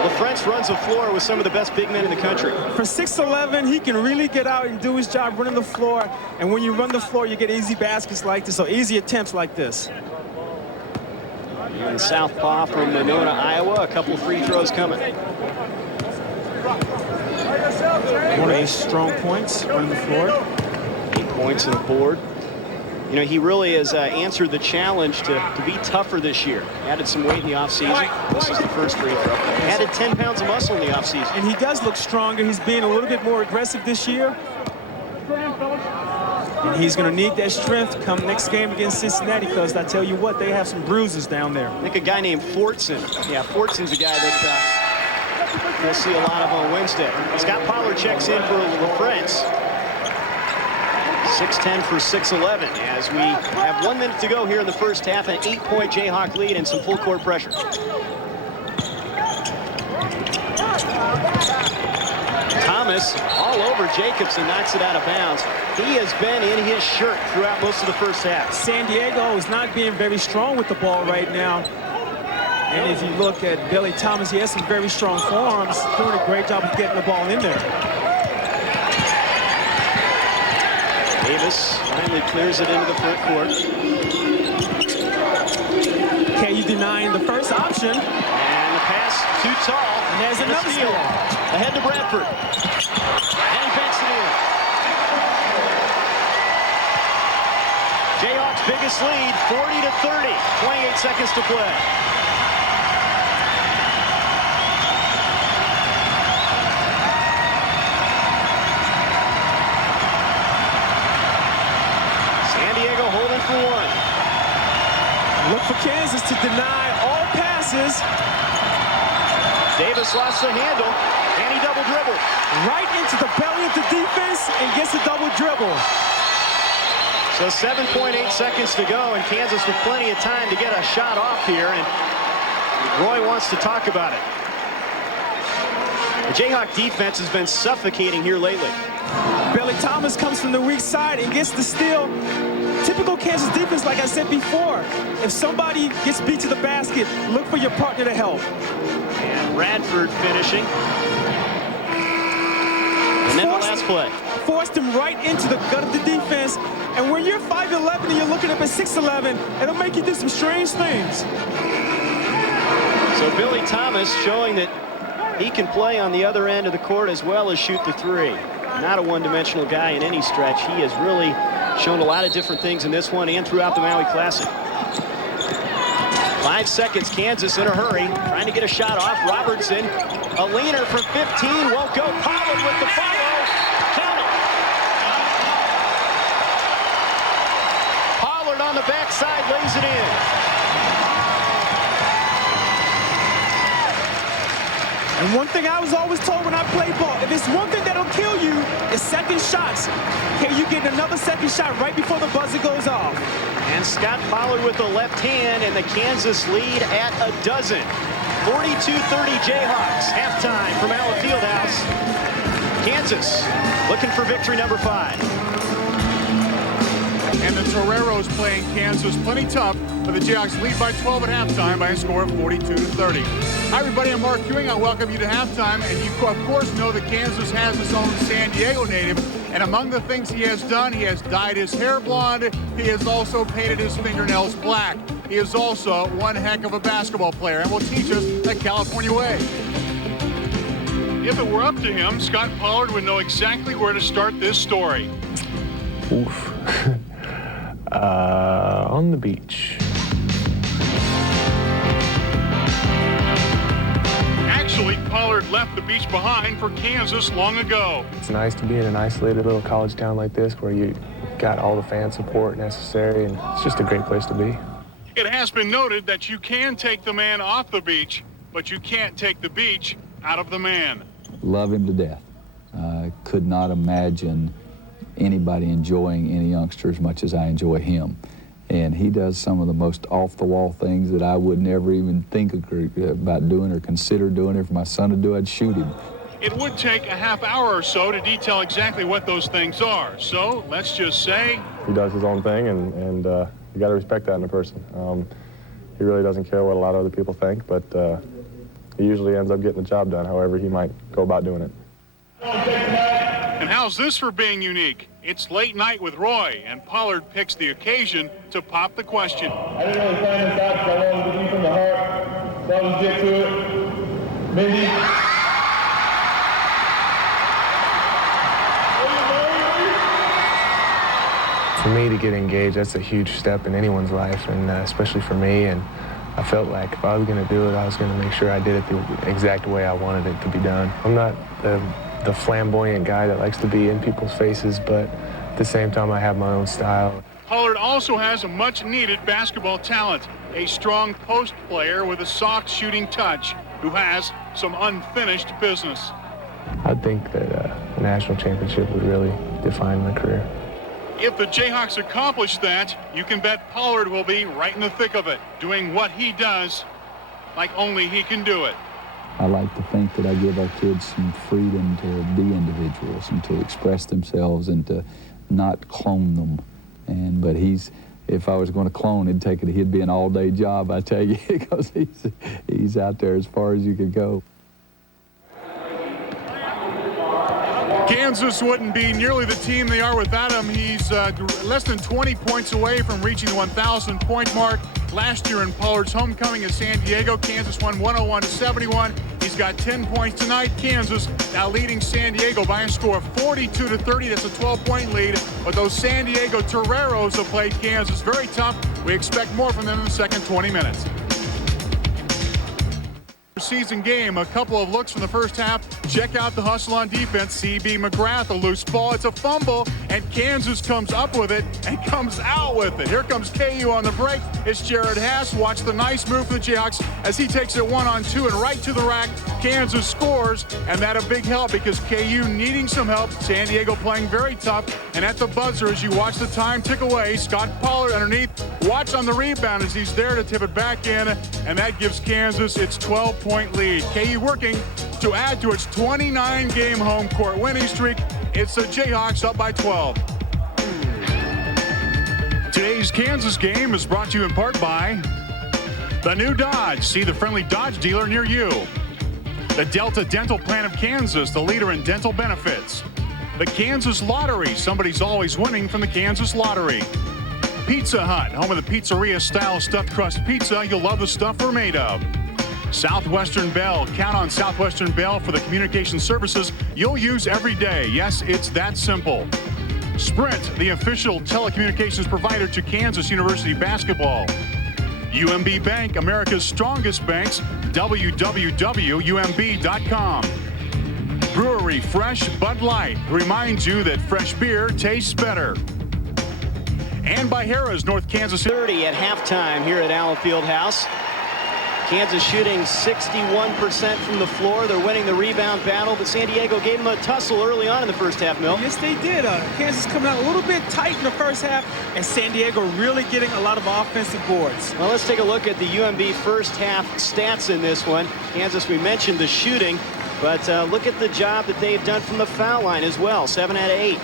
LaFrentz runs the floor with some of the best big men in the country. For 6'11", he can really get out and do his job running the floor. And when you run the floor, you get easy baskets like this, or easy attempts like this. And southpaw from Monona, Iowa. A couple free throws coming. One of his strong points running the floor. 8 points on the board. You know, he really has answered the challenge to be tougher this year. Added some weight in the offseason. This is the first free throw. Added 10 pounds of muscle in the offseason. And he does look stronger. He's being a little bit more aggressive this year. And he's going to need that strength come next game against Cincinnati, because I tell you what, they have some bruises down there. I think a guy named Fortson. Yeah, Fortson's a guy that we'll see a lot of on Wednesday. Scott Pollard checks in for LaFrentz. 6'10" for 6'11", as we have 1 minute to go here in the first half, an 8-point Jayhawk lead and some full court pressure. Thomas all over Jacobson, knocks it out of bounds. He has been in his shirt throughout most of the first half. San Diego is not being very strong with the ball right now. And if you look at Billy Thomas, he has some very strong forearms, doing a great job of getting the ball in there. Davis finally clears it into the front court. KU denying the first option. And the pass too tall. And there's another steal. Ahead to Bradford. And he banks it in. Jayhawks' biggest lead, 40-30. 28 seconds to play. For 1. Look for Kansas to deny all passes. Davis lost the handle, and he double dribbled. Right into the belly of the defense and gets a double dribble. So 7.8 seconds to go, and Kansas with plenty of time to get a shot off here, and Roy wants to talk about it. The Jayhawk defense has been suffocating here lately. Billy Thomas comes from the weak side and gets the steal. Typical Kansas defense, like I said before. If somebody gets beat to the basket, look for your partner to help. And Bradford finishing. And then the last play. Forced him right into the gut of the defense. And when you're 5'11" and you're looking up at 6'11", it'll make you do some strange things. So Billy Thomas showing that he can play on the other end of the court as well as shoot the 3. Not a one-dimensional guy in any stretch. He has really shown a lot of different things in this one and throughout the Maui Classic. 5 seconds, Kansas in a hurry, trying to get a shot off. Robertson, a leaner from 15, won't go. Pollard with the follow. Count it. Pollard on the backside lays it in. And one thing I was always told when I play ball, if it's one thing that'll kill you, it's second shots. Okay, you get another second shot right before the buzzer goes off. And Scott Pollard with the left hand, and the Kansas lead at 12. 42-30 Jayhawks. Halftime from Allen Fieldhouse. Kansas looking for victory number 5. And the Toreros playing Kansas plenty tough, but the Jayhawks lead by 12 at halftime by a score of 42-30. Hi, everybody. I'm Mark Ewing. I welcome you to halftime. And you, of course, know that Kansas has its own San Diego native. And among the things he has done, he has dyed his hair blonde. He has also painted his fingernails black. He is also one heck of a basketball player and will teach us the California way. If it were up to him, Scott Pollard would know exactly where to start this story. Oof. On the beach. Actually, Pollard left the beach behind for Kansas long ago. It's nice to be in an isolated little college town like this where you got all the fan support necessary, and it's just a great place to be. It has been noted that you can take the man off the beach, but you can't take the beach out of the man. Love him to death. Could not imagine anybody enjoying any youngster as much as I enjoy him. And he does some of the most off-the-wall things that I would never even think about doing or consider doing. If my son would do, I'd shoot him. It would take a half hour or so to detail exactly what those things are. So let's just say He does his own thing, and you got to respect that in a person. He really doesn't care what a lot of other people think, but he usually ends up getting the job done, however he might go about doing it. And how's this for being unique? It's late night with Roy, and Pollard picks the occasion to pop the question. I didn't really plan this out because I wanted to be from the heart, so I'll just get to it. Mindy. For me to get engaged, that's a huge step in anyone's life, and especially for me. And I felt like if I was going to do it, I was going to make sure I did it the exact way I wanted it to be done. I'm not the flamboyant guy that likes to be in people's faces, but at the same time, I have my own style. Pollard also has a much-needed basketball talent, a strong post player with a soft shooting touch who has some unfinished business. I think that a national championship would really define my career. If the Jayhawks accomplish that, you can bet Pollard will be right in the thick of it, doing what he does like only he can do it. I like to think that I give our kids some freedom to be individuals and to express themselves and to not clone them. But if I was going to clone, he'd be an all-day job, I tell you, because he's out there as far as you could go. Kansas wouldn't be nearly the team they are without him. He's less than 20 points away from reaching the 1,000-point mark. Last year in Pollard's homecoming at San Diego, Kansas won 101-71. He's got 10 points tonight. Kansas now leading San Diego by a score of 42-30. That's a 12-point lead. But those San Diego Toreros have played Kansas very tough. We expect more from them in the second 20 minutes. Season game, a couple of looks from the first half. Check out the hustle on defense. C.B. McGrath, a loose ball. It's a fumble, and Kansas comes up with it and comes out with it. Here comes KU on the break. It's Jared Hass. Watch the nice move for the Jayhawks as he takes it 1-on-2 and right to the rack. Kansas scores, and that a big help because KU needing some help. San Diego playing very tough, and at the buzzer as you watch the time tick away, Scott Pollard underneath. Watch on the rebound as he's there to tip it back in, and that gives Kansas its 12-point lead. KU working to add to its 29-game home court winning streak. It's the Jayhawks up by 12. Today's Kansas game is brought to you in part by the new Dodge. See the friendly Dodge dealer near you. The Delta Dental Plan of Kansas, the leader in dental benefits. The Kansas Lottery. Somebody's always winning from the Kansas Lottery. Pizza Hut, home of the pizzeria-style stuffed crust pizza. You'll love the stuff we're made of. Southwestern Bell. Count on Southwestern Bell for the communication services you'll use every day. Yes, it's that simple. Sprint, the official telecommunications provider to Kansas University basketball. UMB Bank, America's strongest banks, www.umb.com. Brewery Fresh Bud Light reminds you that fresh beer tastes better. And by Harrah's, North Kansas City. 30 at halftime here at Allen Fieldhouse. Kansas shooting 61% from the floor. They're winning the rebound battle, but San Diego gave them a tussle early on in the first half, Mill. Yes, they did. Kansas coming out a little bit tight in the first half, and San Diego really getting a lot of offensive boards. Well, let's take a look at the UMB first half stats in this one. Kansas, we mentioned the shooting, but look at the job that they've done from the foul line as well. 7 out of 8.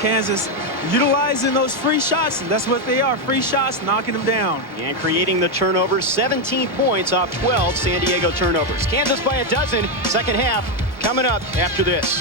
Kansas utilizing those free shots, and that's what they are, free shots, knocking them down. And creating the turnovers, 17 points off 12 San Diego turnovers. Kansas by a dozen, second half coming up after this.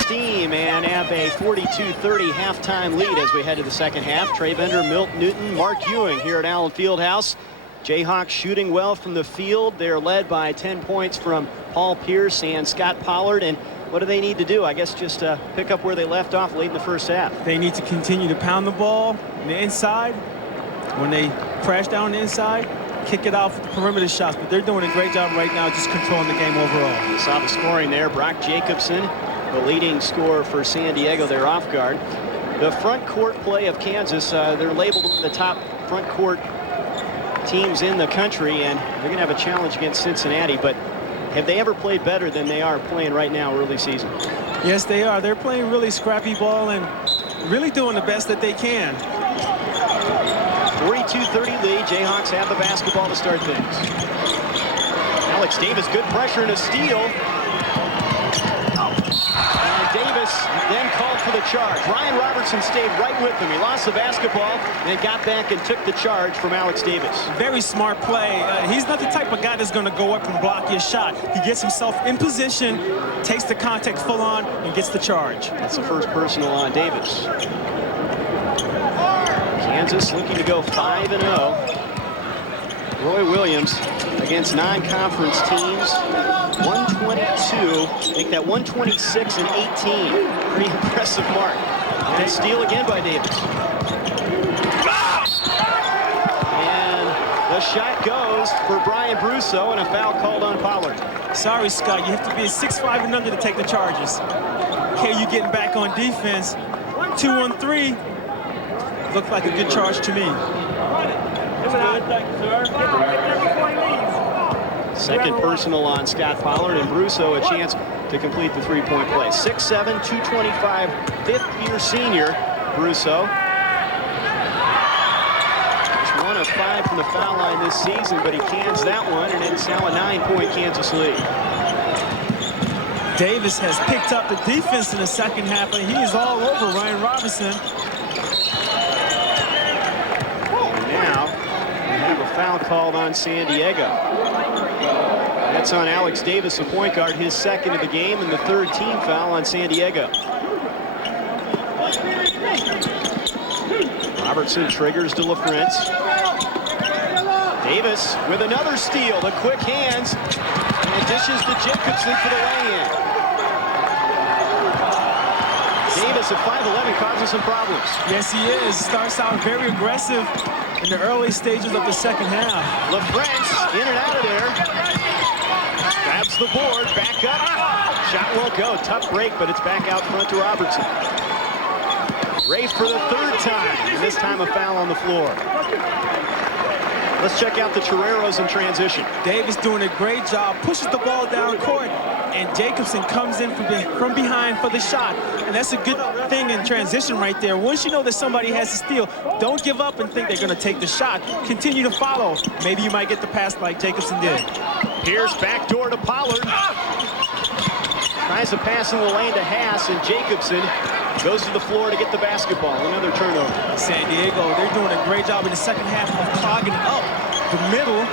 Steam and have a 42-30 halftime lead as we head to the second half. Trey Bender, Milt Newton, Mark Ewing here at Allen Fieldhouse. Jayhawks shooting well from the field. They're led by 10 points from Paul Pierce and Scott Pollard. And what do they need to do? I guess just pick up where they left off late in the first half. They need to continue to pound the ball on the inside. When they crash down the inside, kick it out for the perimeter shots. But they're doing a great job right now just controlling the game overall. You saw the scoring there. Brock Jacobson, the leading scorer for San Diego. They're off guard. The front court play of Kansas, they're labeled one of the top front court teams in the country, and they're going to have a challenge against Cincinnati. But have they ever played better than they are playing right now early season? Yes, they are. They're playing really scrappy ball and really doing the best that they can. 42-30 lead. Jayhawks have the basketball to start things. Alex Davis, good pressure and a steal. And Davis then called for the charge. Ryan Robertson stayed right with him. He lost the basketball, then got back and took the charge from Alex Davis. Very smart play. He's not the type of guy that's going to go up and block your shot. He gets himself in position, takes the contact full on, and gets the charge. That's the first personal on Davis. Kansas looking to go 5-0. Roy Williams against non-conference teams. 122. Make that 126 and 18. Pretty impressive mark. And a steal again by Davis. And the shot goes for Brian Brusso, and a foul called on Pollard. Sorry, Scott. You have to be a 6'5" and under to take the charges. Okay, you getting back on defense. 2-on-3. Looked like a good charge to me. Second personal on Scott Pollard, and Brusso a chance to complete the three-point play. 6'7", 225, fifth-year senior Brusso. Just 1 of 5 from the foul line this season, but he cans that one, and it's now a 9-point Kansas lead. Davis has picked up the defense in the second half, and he is all over Ryan Robinson. And now we have a foul called on San Diego. That's on Alex Davis, the point guard, his second of the game, and the third team foul on San Diego. Robertson triggers to LaFrentz. Davis with another steal, the quick hands, and dishes to Jacobson for the lay-in. Davis at 5'11" causing some problems. Yes, he is. Starts out very aggressive in the early stages of the second half. LaFrentz in and out of there. Grabs the board, back up. Shot won't go. Tough break, but it's back out front to Robertson. Rafe for the third time, and this time a foul on the floor. Let's check out the Toreros in transition. Davis doing a great job, pushes the ball down court, and Jacobson comes in from behind for the shot. And that's a good thing in transition right there. Once you know that somebody has to steal, don't give up and think they're going to take the shot. Continue to follow. Maybe you might get the pass like Jacobson did. Pierce backdoor to Pollard. Tries to pass in the lane to Haas, and Jacobson goes to the floor to get the basketball. Another turnover. San Diego, they're doing a great job in the second half of clogging up the middle.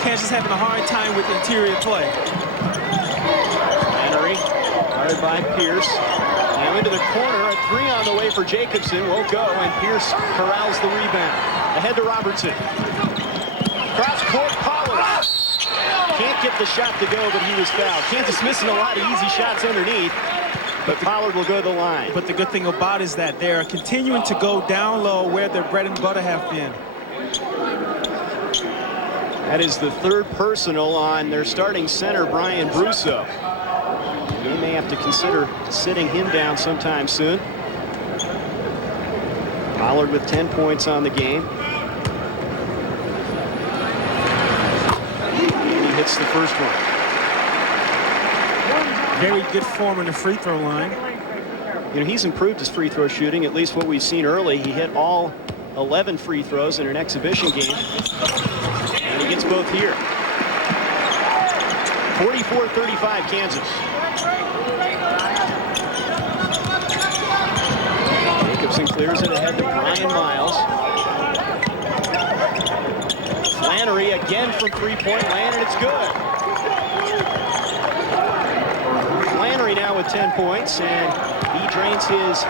Kansas having a hard time with interior play. Henry, guarded by Pierce. Now into the corner, a three on the way for Jacobson. Won't go, and Pierce corrals the rebound. Ahead to Robertson. Cross court, Pollard. Can't get the shot to go, but he was fouled. Kansas missing a lot of easy shots underneath, but Pollard will go to the line. But the good thing about it is that they're continuing to go down low where their bread and butter have been. That is the third personal on their starting center, Brian Brusso. They may have to consider sitting him down sometime soon. Pollard with 10 points on the game. And he hits the first one. Very good form on the free throw line. You know, he's improved his free throw shooting, at least what we've seen early. He hit all 11 free throws in an exhibition game. And he gets both here. 44-35 Kansas. Jacobson clears it ahead to Brian Miles. Flannery again from three-point land, and it's good. Flannery now with 10 points, and he drains his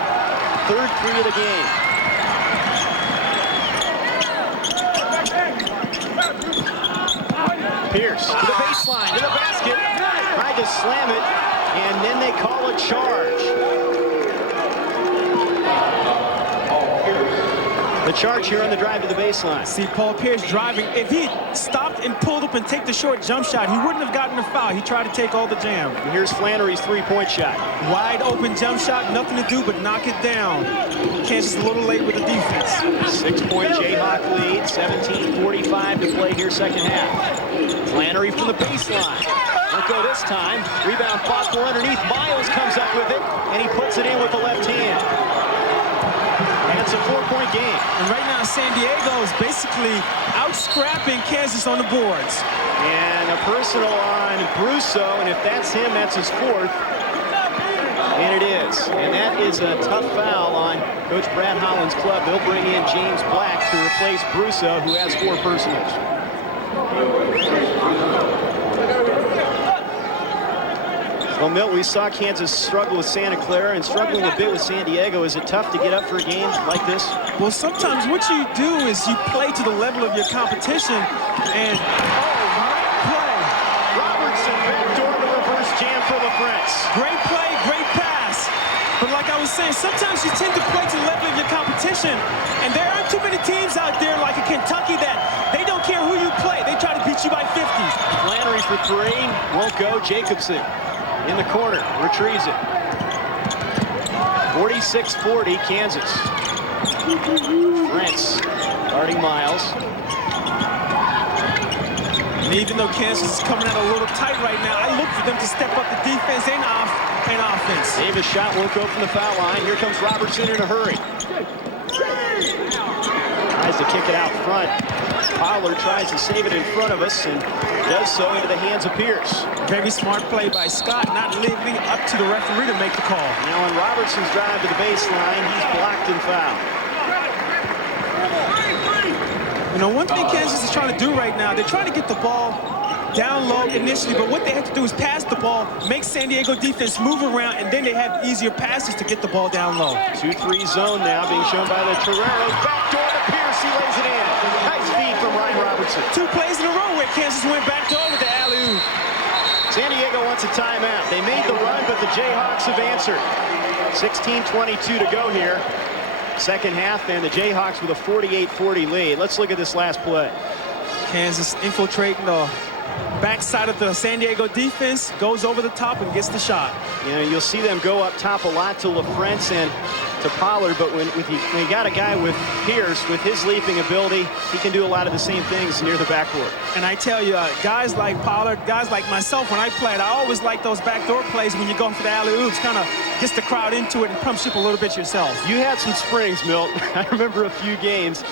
third three of the game. Pierce to the baseline, to the basket. Tried to slam it, and then they call a charge. The charge here on the drive to the baseline. See, Paul Pierce driving. If he stopped and pulled up and take the short jump shot, he wouldn't have gotten a foul. He tried to take all the jam. And here's Flannery's three-point shot. Wide open jump shot, nothing to do but knock it down. Kansas a little late with the defense. 6-point Jayhawk lead, 17:45 to play here second half. Flannery from the baseline. Won't go this time. Rebound fought for underneath. Miles comes up with it, and he puts it in with the left hand. And it's a 4-point game. And right now, San Diego is basically out-scrapping Kansas on the boards. And a personal on Brusso, and if that's him, that's his fourth. And it is. And that is a tough foul on Coach Brad Holland's club. They'll bring in James Black to replace Brusso, who has 4 personals. Well, Milt, we saw Kansas struggle with Santa Clara and struggling a bit with San Diego. Is it tough to get up for a game like this? Well, sometimes what you do is you play to the level of your competition. And, great play. Robertson backdoor to reverse jam for the Prince. Great play, great pass. But like I was saying, sometimes you tend to play to the level of your competition. And there aren't too many teams out there like a Kentucky that they don't care who you play. They try to beat you by 50. Flannery for 3. Won't go. Jacobson in the corner, retrieves it. 46-40, Kansas. Prince guarding Miles. And even though Kansas is coming out a little tight right now, I look for them to step up the defense and offense. Davis' shot won't go from the foul line. Here comes Robertson in a hurry. Tries to kick it out front. Pollard tries to save it in front of us and does so into the hands of Pierce. Very smart play by Scott, not leaving up to the referee to make the call. Now on Robertson's drive to the baseline, he's blocked and fouled. You know, one thing Kansas is trying to do right now, they're trying to get the ball down low initially, but what they have to do is pass the ball, make San Diego defense move around, and then they have easier passes to get the ball down low. 2-3 zone now being shown by the Toreros. Backdoor to Pierce, he lays it in. Nice feed from Ryan Robertson. 2 plays in a row where Kansas went backdoor with the alley-oop. San Diego wants a timeout. They made the run, but the Jayhawks have answered. 16:22 to go here. Second half, and the Jayhawks with a 48-40 lead. Let's look at this last play. Kansas infiltrating the backside of the San Diego defense, goes over the top and gets the shot. You know, you'll see them go up top a lot to LaFrance and to Pollard, but when you got a guy with Pierce, with his leaping ability, he can do a lot of the same things near the backboard. And I tell you, guys like Pollard, guys like myself, when I played, I always like those backdoor plays when you go for the alley-oops, kind of gets the crowd into it and pumps you up a little bit yourself. You had some springs, Milt. I remember a few games.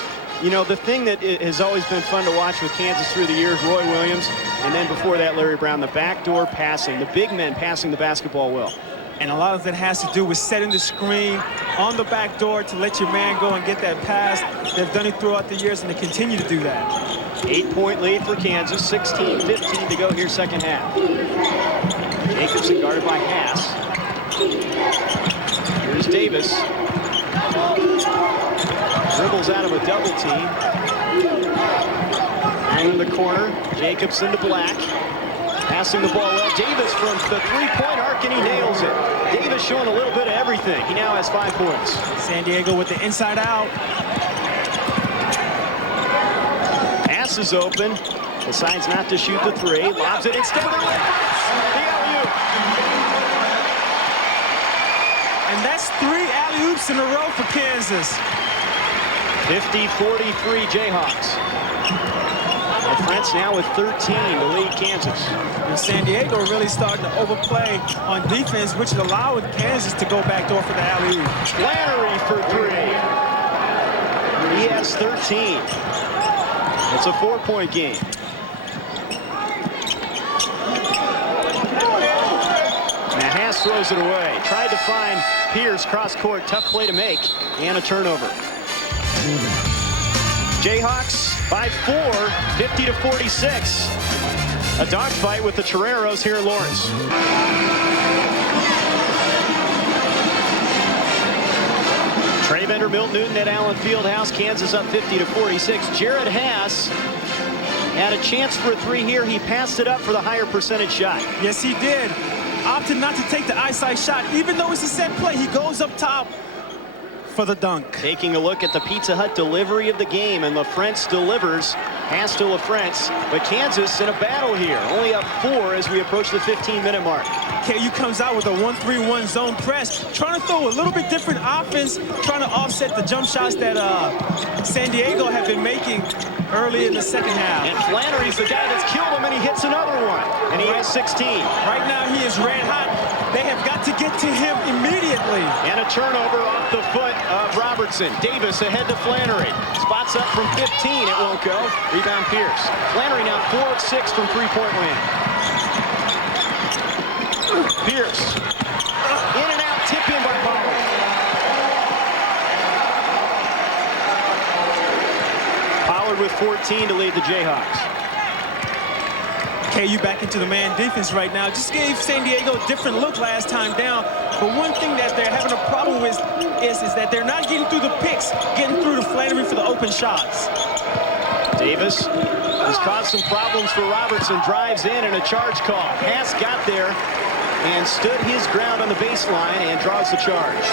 You know, the thing that has always been fun to watch with Kansas through the years, Roy Williams, and then before that, Larry Brown, the backdoor passing, the big men passing the basketball well. And a lot of that has to do with setting the screen on the back door to let your man go and get that pass. They've done it throughout the years, and they continue to do that. 8-point lead for Kansas, 16-15 to go here second half. Jacobson guarded by Haas. Here's Davis. Dribbles out of a double team. And in the corner, Jacobson to Black. Passing the ball well. Davis from the three-point arc, and he nails it. Davis showing a little bit of everything. He now has 5 points. San Diego with the inside out. Pass is open. Decides not to shoot the 3. Lobs it instead. The alley-oop. And that's 3 alley-oops in a row for Kansas. 50-43 Jayhawks. The French now with 13 to lead Kansas. And San Diego really starting to overplay on defense, which is allowing Kansas to go back door for the alley-oop. Flannery for 3. He has 13. It's a 4-point game. Now Haas throws it away. Tried to find Pierce cross court. Tough play to make. And a turnover. Jayhawks by 4, 50-46. A dogfight with the Toreros here in Lawrence. Trey Bender, Milt Newton at Allen Fieldhouse. Kansas up 50-46. Jared Haas had a chance for a 3 here. He passed it up for the higher percentage shot. Yes, he did. Opted not to take the eyesight shot. Even though it's a set play, he goes up top for the dunk. Taking a look at the Pizza Hut delivery of the game, and LaFrentz delivers. Pass to LaFrentz, but Kansas in a battle here. Only up 4 as we approach the 15-minute mark. KU comes out with a 1-3-1 zone press, trying to throw a little bit different offense, trying to offset the jump shots that San Diego have been making early in the second half. And Flannery's the guy that's killed him, and he hits another one. And he has 16. Right now he is red hot. They have got to get to him immediately. And a turnover off the foot of Robertson. Davis ahead to Flannery. Spots up from 15. It won't go. Rebound Pierce. Flannery now 4 of 6 from three-point land. Pierce. In and out. Tip in by Pollard. Pollard with 14 to lead the Jayhawks. KU back into the man defense right now. Just gave San Diego a different look last time down. But one thing that they're having a problem with is that they're not getting through the picks, getting through to Flannery for the open shots. Davis has caused some problems for Robertson. Drives in and a charge call. Haas got there and stood his ground on the baseline and draws the charge.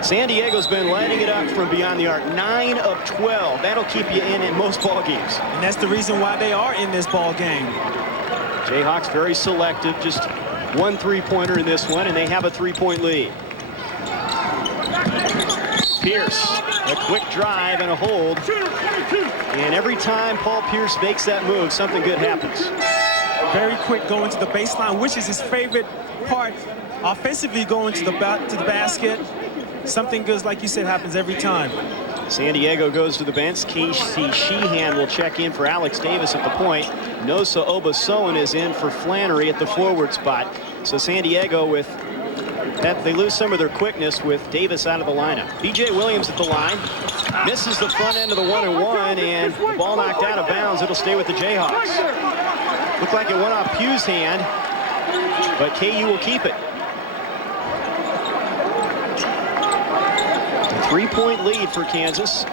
San Diego's been lighting it up from beyond the arc. 9 of 12. That'll keep you in most ball games. And that's the reason why they are in this ball game. Jayhawks very selective. Just 1 3-pointer in this one, and they have a 3-point lead. Pierce, a quick drive and a hold. And every time Paul Pierce makes that move, something good happens. Very quick going to the baseline, which is his favorite part. Offensively going to the basket. Something good, like you said, happens every time. San Diego goes to the bench. Casey Sheehan will check in for Alex Davis at the point. Nosa Obasoan is in for Flannery at the forward spot. So San Diego with that, they lose some of their quickness with Davis out of the lineup. B.J. Williams at the line. Misses the front end of the 1-and-1, and the ball knocked out of bounds. It'll stay with the Jayhawks. Looked like it went off Pugh's hand, but KU will keep it. 3-point lead for Kansas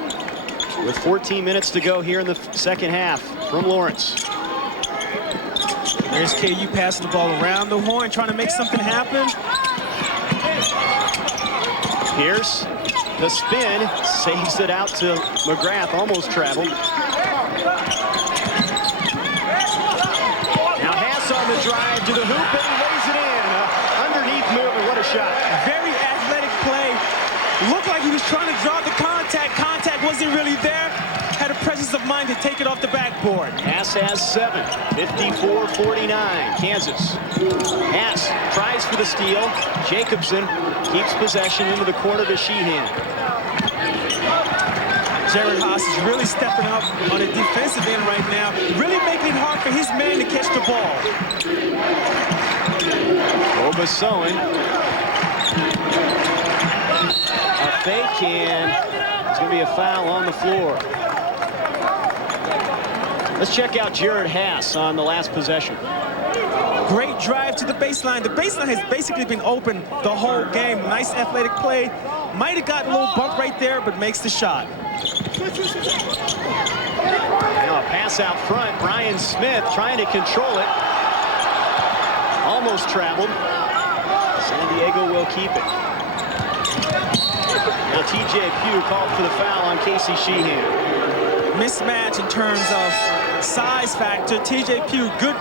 with 14 minutes to go here in the second half from Lawrence. There's KU passing the ball around the horn, trying to make something happen. Pierce, the spin, saves it out to McGrath, almost traveled. Now Haas on the drive to the hoop and lays it in. Underneath move, and what a shot. Very athletic play. Looked like he was trying to draw the contact. Contact wasn't really there. Had a presence of mind to take it off the backboard. Haas has 7, 54-49, Kansas. Haas tries for the steal. Jacobson keeps possession into the corner to Sheehan. Jared Haas is really stepping up on the defensive end right now, really making it hard for his man to catch the ball. Obasoan. A fake, and it's going to be a foul on the floor. Let's check out Jared Haas on the last possession. Great drive to the baseline. The baseline has basically been open the whole game. Nice athletic play. Might have gotten a little bump right there, but makes the shot. Now a pass out front. Brian Smith trying to control it. Almost traveled. San Diego will keep it. Now TJ Pugh called for the foul on Casey Sheehan. Mismatch in terms of size factor. TJ Pugh, good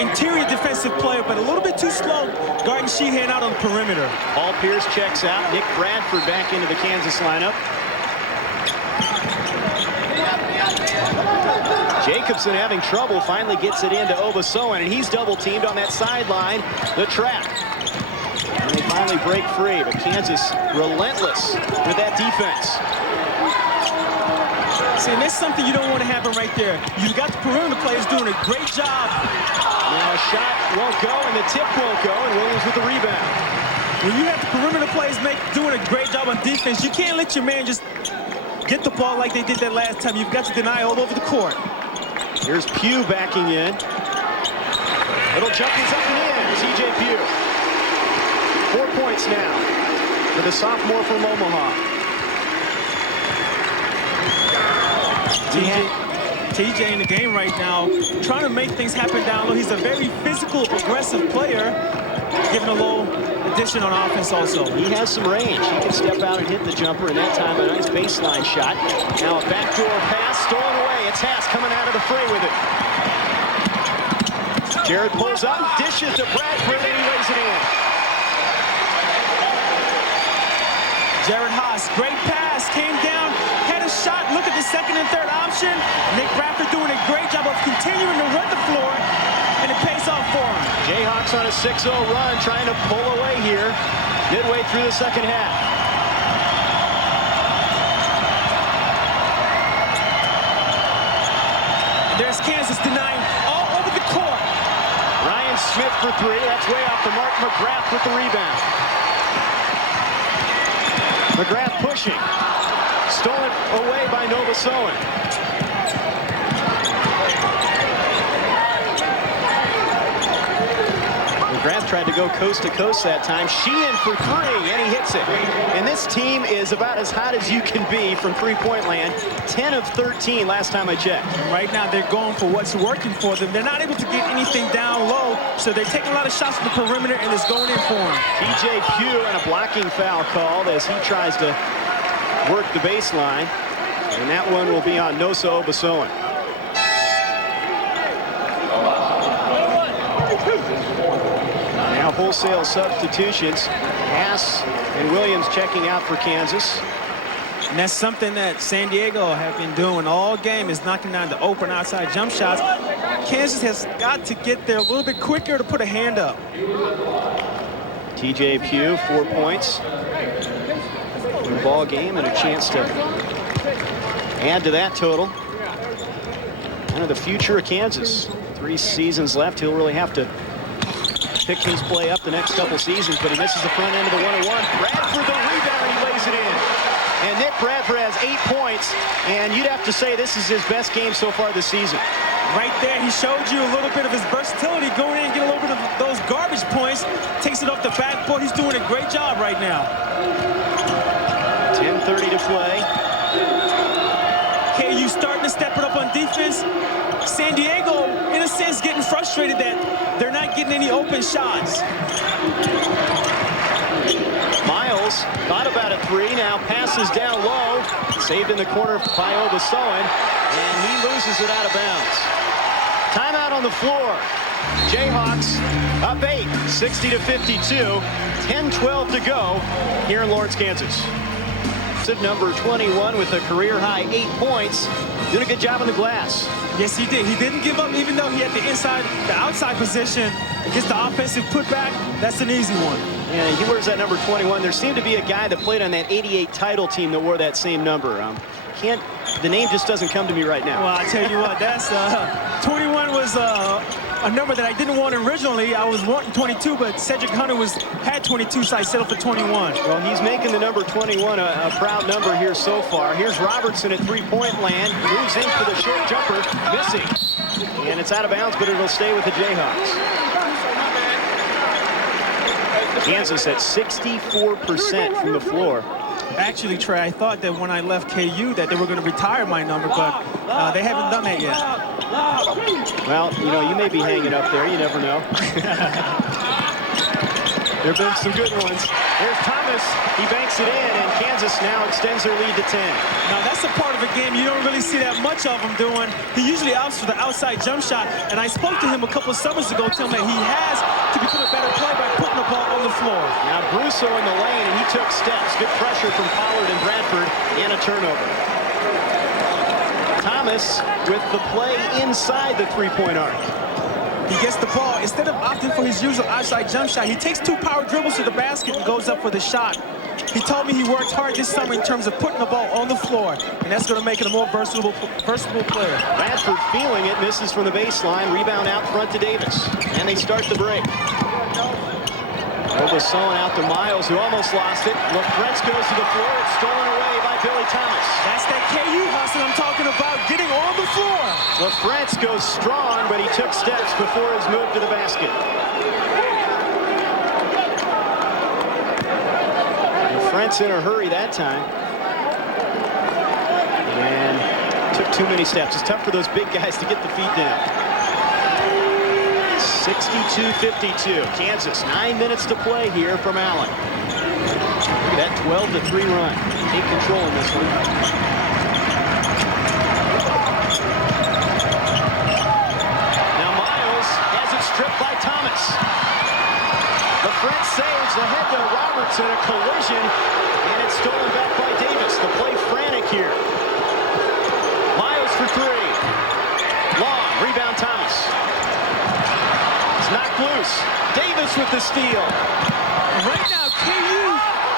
interior defensive player, but a little bit too slow guarding Sheehan out on the perimeter. Paul Pierce checks out. Nick Bradford back into the Kansas lineup. Jacobson having trouble, finally gets it into Obasoan, and he's double teamed on that sideline. The trap. And they finally break free, but Kansas relentless with that defense. See, and that's something you don't want to happen right there. You've got the perimeter players doing a great job. Now a shot won't go, and the tip won't go, and Williams with the rebound. When you have the perimeter players doing a great job on defense, you can't let your man just get the ball like they did that last time. You've got to deny all over the court. Here's Pugh backing in. Little jump is up and in. TJ Pugh. 4 points now for the sophomore from Omaha. TJ in the game right now, trying to make things happen down low. He's a very physical, aggressive player, giving a little addition on offense also. He has some range. He can step out and hit the jumper, and that time a nice baseline shot. Now a backdoor pass, stolen away. It's Haas coming out of the fray with it. Jared pulls up, dishes to Bradford, and he lays it in. Jared Haas, great pass, came down, had a shot. Look at the second and third option. Nick Bradford doing a great job of continuing to run the floor, and it pays off for him. Jayhawks on a 6-0 run, trying to pull away here midway through the second half. There's Kansas denying all over the court. Ryan Smith for three. That's way off the mark. McGrath with the rebound. McGrath pushing. Stolen away by Novosoan. McGrath tried to go coast to coast that time. Sheehan for three, and he hits it. And this team is about as hot as you can be from three-point land. 10 of 13 last time I checked. And right now they're going for what's working for them. They're not able to get anything down low, so they're taking a lot of shots from the perimeter, and it's going in for them. TJ Pugh and a blocking foul called as he tries to work the baseline. And that one will be on Nosa Obasoan. Now wholesale substitutions. Haas and Williams checking out for Kansas. And that's something that San Diego have been doing all game, is knocking down the open outside jump shots. Kansas has got to get there a little bit quicker to put a hand up. TJ Pugh, 4 points in the ball game, and a chance to add to that total. Kind of the future of Kansas. 3 seasons left. He'll really have to pick his play up the next couple seasons, but he misses the front end of the 1-on-1. Bradford the rebound, he lays it in. And Nick Bradford has 8 points, and you'd have to say this is his best game so far this season. Right there, he showed you a little bit of his versatility, going in and get a little bit of those garbage points, takes it off the backboard. He's doing a great job right now. 10:30 to play. KU starting to step it up on defense. San Diego, in a sense, getting frustrated that they're not getting any open shots. Miles thought about a three, now passes down low, saved in the corner by Obasoan, and he loses it out of bounds. Timeout on the floor. Jayhawks up 8, 60-52, 10-12 to go here in Lawrence, Kansas. Number 21 with a career-high 8 points, doing a good job on the glass. Yes, he did. He didn't give up, even though he had the outside position against the offensive putback. That's an easy one. Yeah, he wears that number 21. There seemed to be a guy that played on that 88 title team that wore that same number. The name just doesn't come to me right now. Well, I tell you what, that's 21 was a number that I didn't want originally. I was wanting 22, but Cedric Hunter had 22, so I settled for 21. Well, he's making the number 21 a proud number here so far. Here's Robertson at three-point land, moves in for the short jumper, missing, and it's out of bounds, but it'll stay with the Jayhawks. Kansas at 64% from the floor. Actually, Trey, I thought that when I left KU that they were going to retire my number, but they haven't done that yet. Well, you may be hanging up there. You never know. There have been some good ones. There's Thomas. He banks it in, and Kansas now extends their lead to 10. Now, that's a part of a game you don't really see that much of him doing. He usually opts for the outside jump shot, and I spoke to him a couple of summers ago telling him that he has to become a better player by putting the ball on the floor. Now, Brusso in the lane, and he took steps. Good pressure from Pollard and Bradford, and a turnover. Thomas with the play inside the three-point arc. He gets the ball. Instead of opting for his usual outside jump shot, he takes 2 power dribbles to the basket and goes up for the shot. He told me he worked hard this summer in terms of putting the ball on the floor, and that's going to make it a more versatile player. Bradford feeling it, misses from the baseline. Rebound out front to Davis, and they start the break. Obasoan out to Miles, who almost lost it. LaFrentz goes to the floor. It's stolen away by Billy Thomas. That's that KU hustle I'm talking about, getting on the floor. LaFrentz goes strong, but he took steps before his move to the basket. LaFrentz in a hurry that time. And took too many steps. It's tough for those big guys to get the feet down. 62-52. Kansas, 9 minutes to play here from Allen. Look at that 12-3 run. Take control in this one. Now Miles has it stripped by Thomas. LaFrentz saves ahead to Robertson, a collision, and it's stolen back by Davis. The play frantic here. Miles for 3. Long, rebound Thomas. It's knocked loose. Davis with the steal. Right now, KU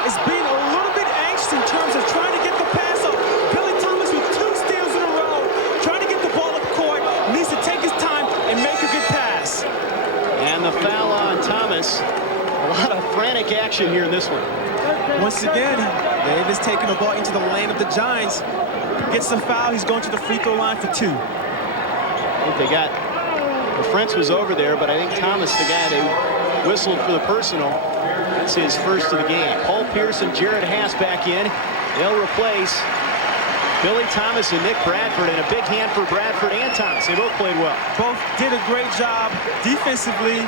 is being a little bit anxious in terms of trying to get the pass up. Billy Thomas with 2 steals in a row, trying to get the ball up court, needs to take his time and make a good pass. And the foul on Thomas. A lot of frantic action here in this one. Once again, Davis taking the ball into the lane of the Giants. Gets the foul. He's going to the free throw line for 2. I think they got, LaFrentz was over there, but I think Thomas, the guy they whistled for the personal, that's his first of the game. Paul Pierce and Jared Haas back in. They'll replace Billy Thomas and Nick Bradford, and a big hand for Bradford and Thomas. They both played well. Both did a great job defensively.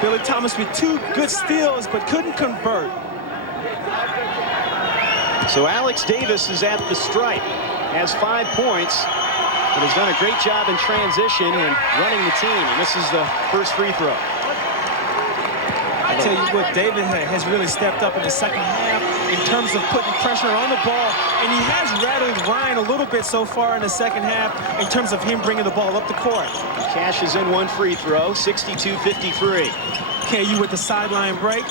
Billy Thomas with 2 good steals, but couldn't convert. So Alex Davis is at the stripe, has 5 points, and has done a great job in transition and running the team. And this is the first free throw. I tell you what, David has really stepped up in the second half in terms of putting pressure on the ball, and he has rattled Ryan a little bit so far in the second half in terms of him bringing the ball up the court. He cashes in 1 free throw, 62-53. KU with the sideline break.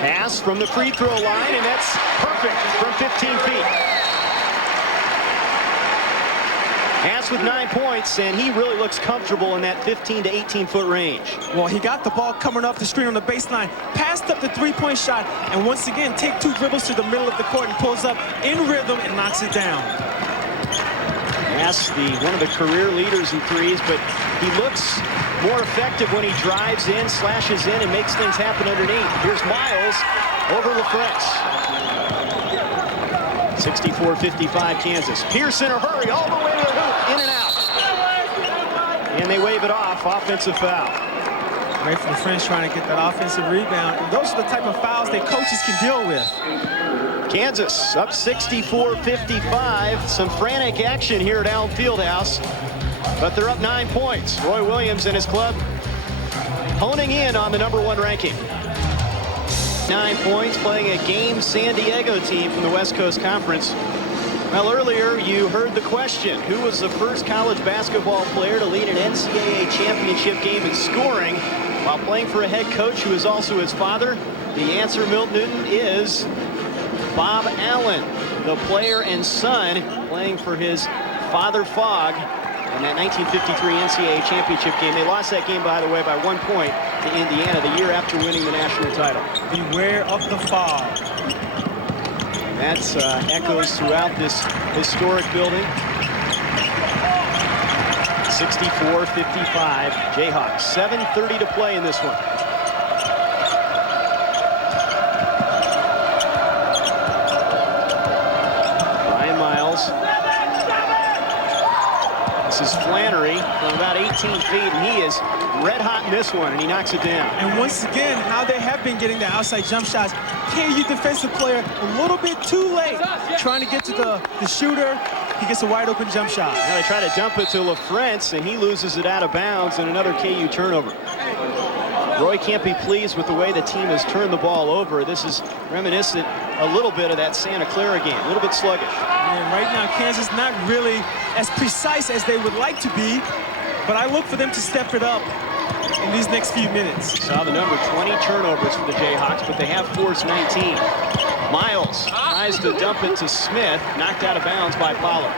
Pass from the free throw line, and that's perfect from 15 feet. Haas with 9 points, and he really looks comfortable in that 15 to 18-foot range. Well, he got the ball coming off the screen on the baseline, passed up the 3-point shot, and once again, take 2 dribbles to the middle of the court and pulls up in rhythm and knocks it down. Haas, one of the career leaders in threes, but he looks more effective when he drives in, slashes in, and makes things happen underneath. Here's Miles over LaFrentz. 64-55 Kansas. Pierce in a hurry all the way to the hoop, in and out. And they wave it off, offensive foul. Great for the French trying to get that offensive rebound. And those are the type of fouls that coaches can deal with. Kansas up 64-55. Some frantic action here at Allen Fieldhouse, but they're up 9 points. Roy Williams and his club honing in on the #1 ranking. 9 points, playing a game San Diego team from the West Coast Conference. Well, earlier you heard the question, who was the first college basketball player to lead an NCAA championship game in scoring while playing for a head coach who is also his father? The answer, Milt Newton, is Bob Allen, the player and son playing for his father Fogg in that 1953 NCAA championship game. They lost that game, by the way, by 1 point to Indiana the year after winning the national title. Beware of the fog. That's echoes throughout this historic building. 64-55 Jayhawks. 7:30 to play in this one. Ryan Miles. This is Flannery. from about 18 feet, and he is red hot in this one, and he knocks it down. And once again, how they have been getting the outside jump shots. KU defensive player a little bit too late, trying to get to the shooter. He gets a wide open jump shot. Now they try to dump it to LaFrentz, and he loses it out of bounds, and another KU turnover. Roy can't be pleased with the way the team has turned the ball over. This is reminiscent a little bit of that Santa Clara game, a little bit sluggish. And right now, Kansas not really as precise as they would like to be, but I look for them to step it up in these next few minutes. Saw the number 20 turnovers for the Jayhawks, but they have forced 19. Miles tries to dump it to Smith, knocked out of bounds by Pollard.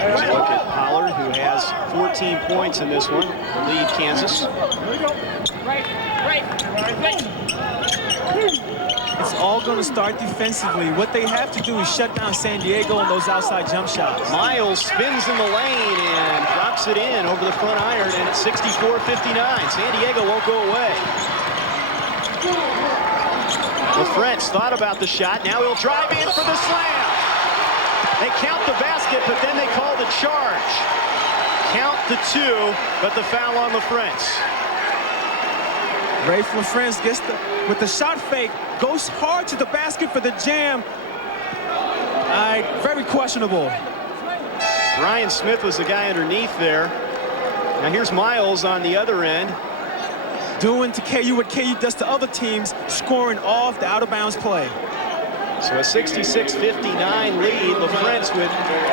Here's a look at Pollard, who has 14 points in this one, lead Kansas. It's all going to start defensively. What they have to do is shut down San Diego on those outside jump shots. Miles spins in the lane and drops it in over the front iron, and it's 64-59. San Diego won't go away. LaFrentz thought about the shot. Now he'll drive in for the slam. They count the basket, but then they call the charge. Count the 2, but the foul on LaFrentz. Rafe LaFrentz gets with the shot fake, goes hard to the basket for the jam. Very questionable. Brian Smith was the guy underneath there. Now here's Miles on the other end. Doing to KU what KU does to other teams, scoring off the out-of-bounds play. So a 66-59 lead. LaFrentz with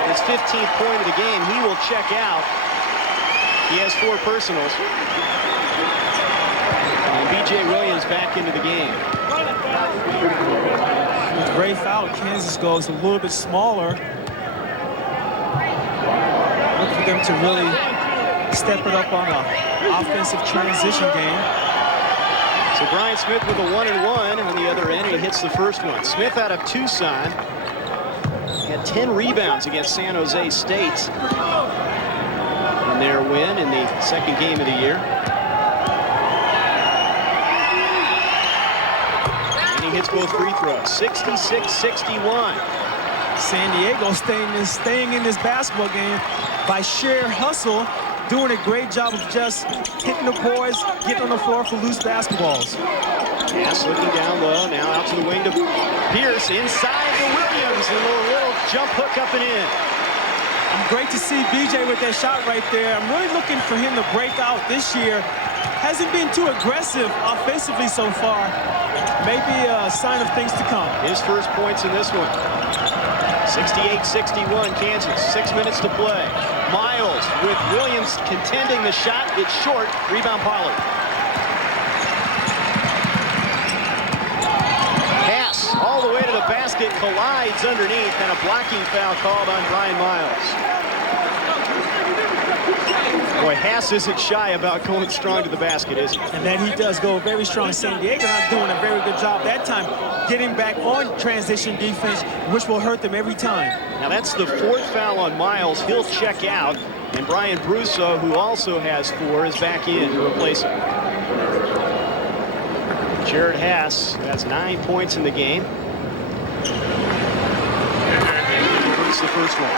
his 15th point of the game. He will check out. He has 4 personals. And B.J. Williams back into the game. With Rafe out, Kansas goes a little bit smaller. Look for them to really step it up on an offensive transition game. So Brian Smith with a 1-and-1 on the other end, and he hits the first one. Smith out of Tucson. He had 10 rebounds against San Jose State in their win in the second game of the year. And he hits both free throws. 66-61. San Diego staying in this basketball game by sheer hustle, doing a great job of just hitting the boys, getting on the floor for loose basketballs. Pass looking down low, now out to the wing to Pierce, inside to Williams, and a little jump hook up and in. Great to see BJ with that shot right there. I'm really looking for him to break out this year. Hasn't been too aggressive offensively so far. Maybe a sign of things to come. His first points in this one. 68-61 Kansas, 6 minutes to play. Miles with Williams contending the shot. It's short. Rebound Pollard. Pass all the way to the basket, collides underneath, and a blocking foul called on Brian Miles. Boy, Haas isn't shy about going strong to the basket, is he? And then he does go very strong. San Diego not doing a very good job that time getting back on transition defense, which will hurt them every time. Now that's the 4th foul on Miles. He'll check out, and Brian Brusso, who also has 4, is back in to replace him. Jared Haas has 9 points in the game. And he converts the first one.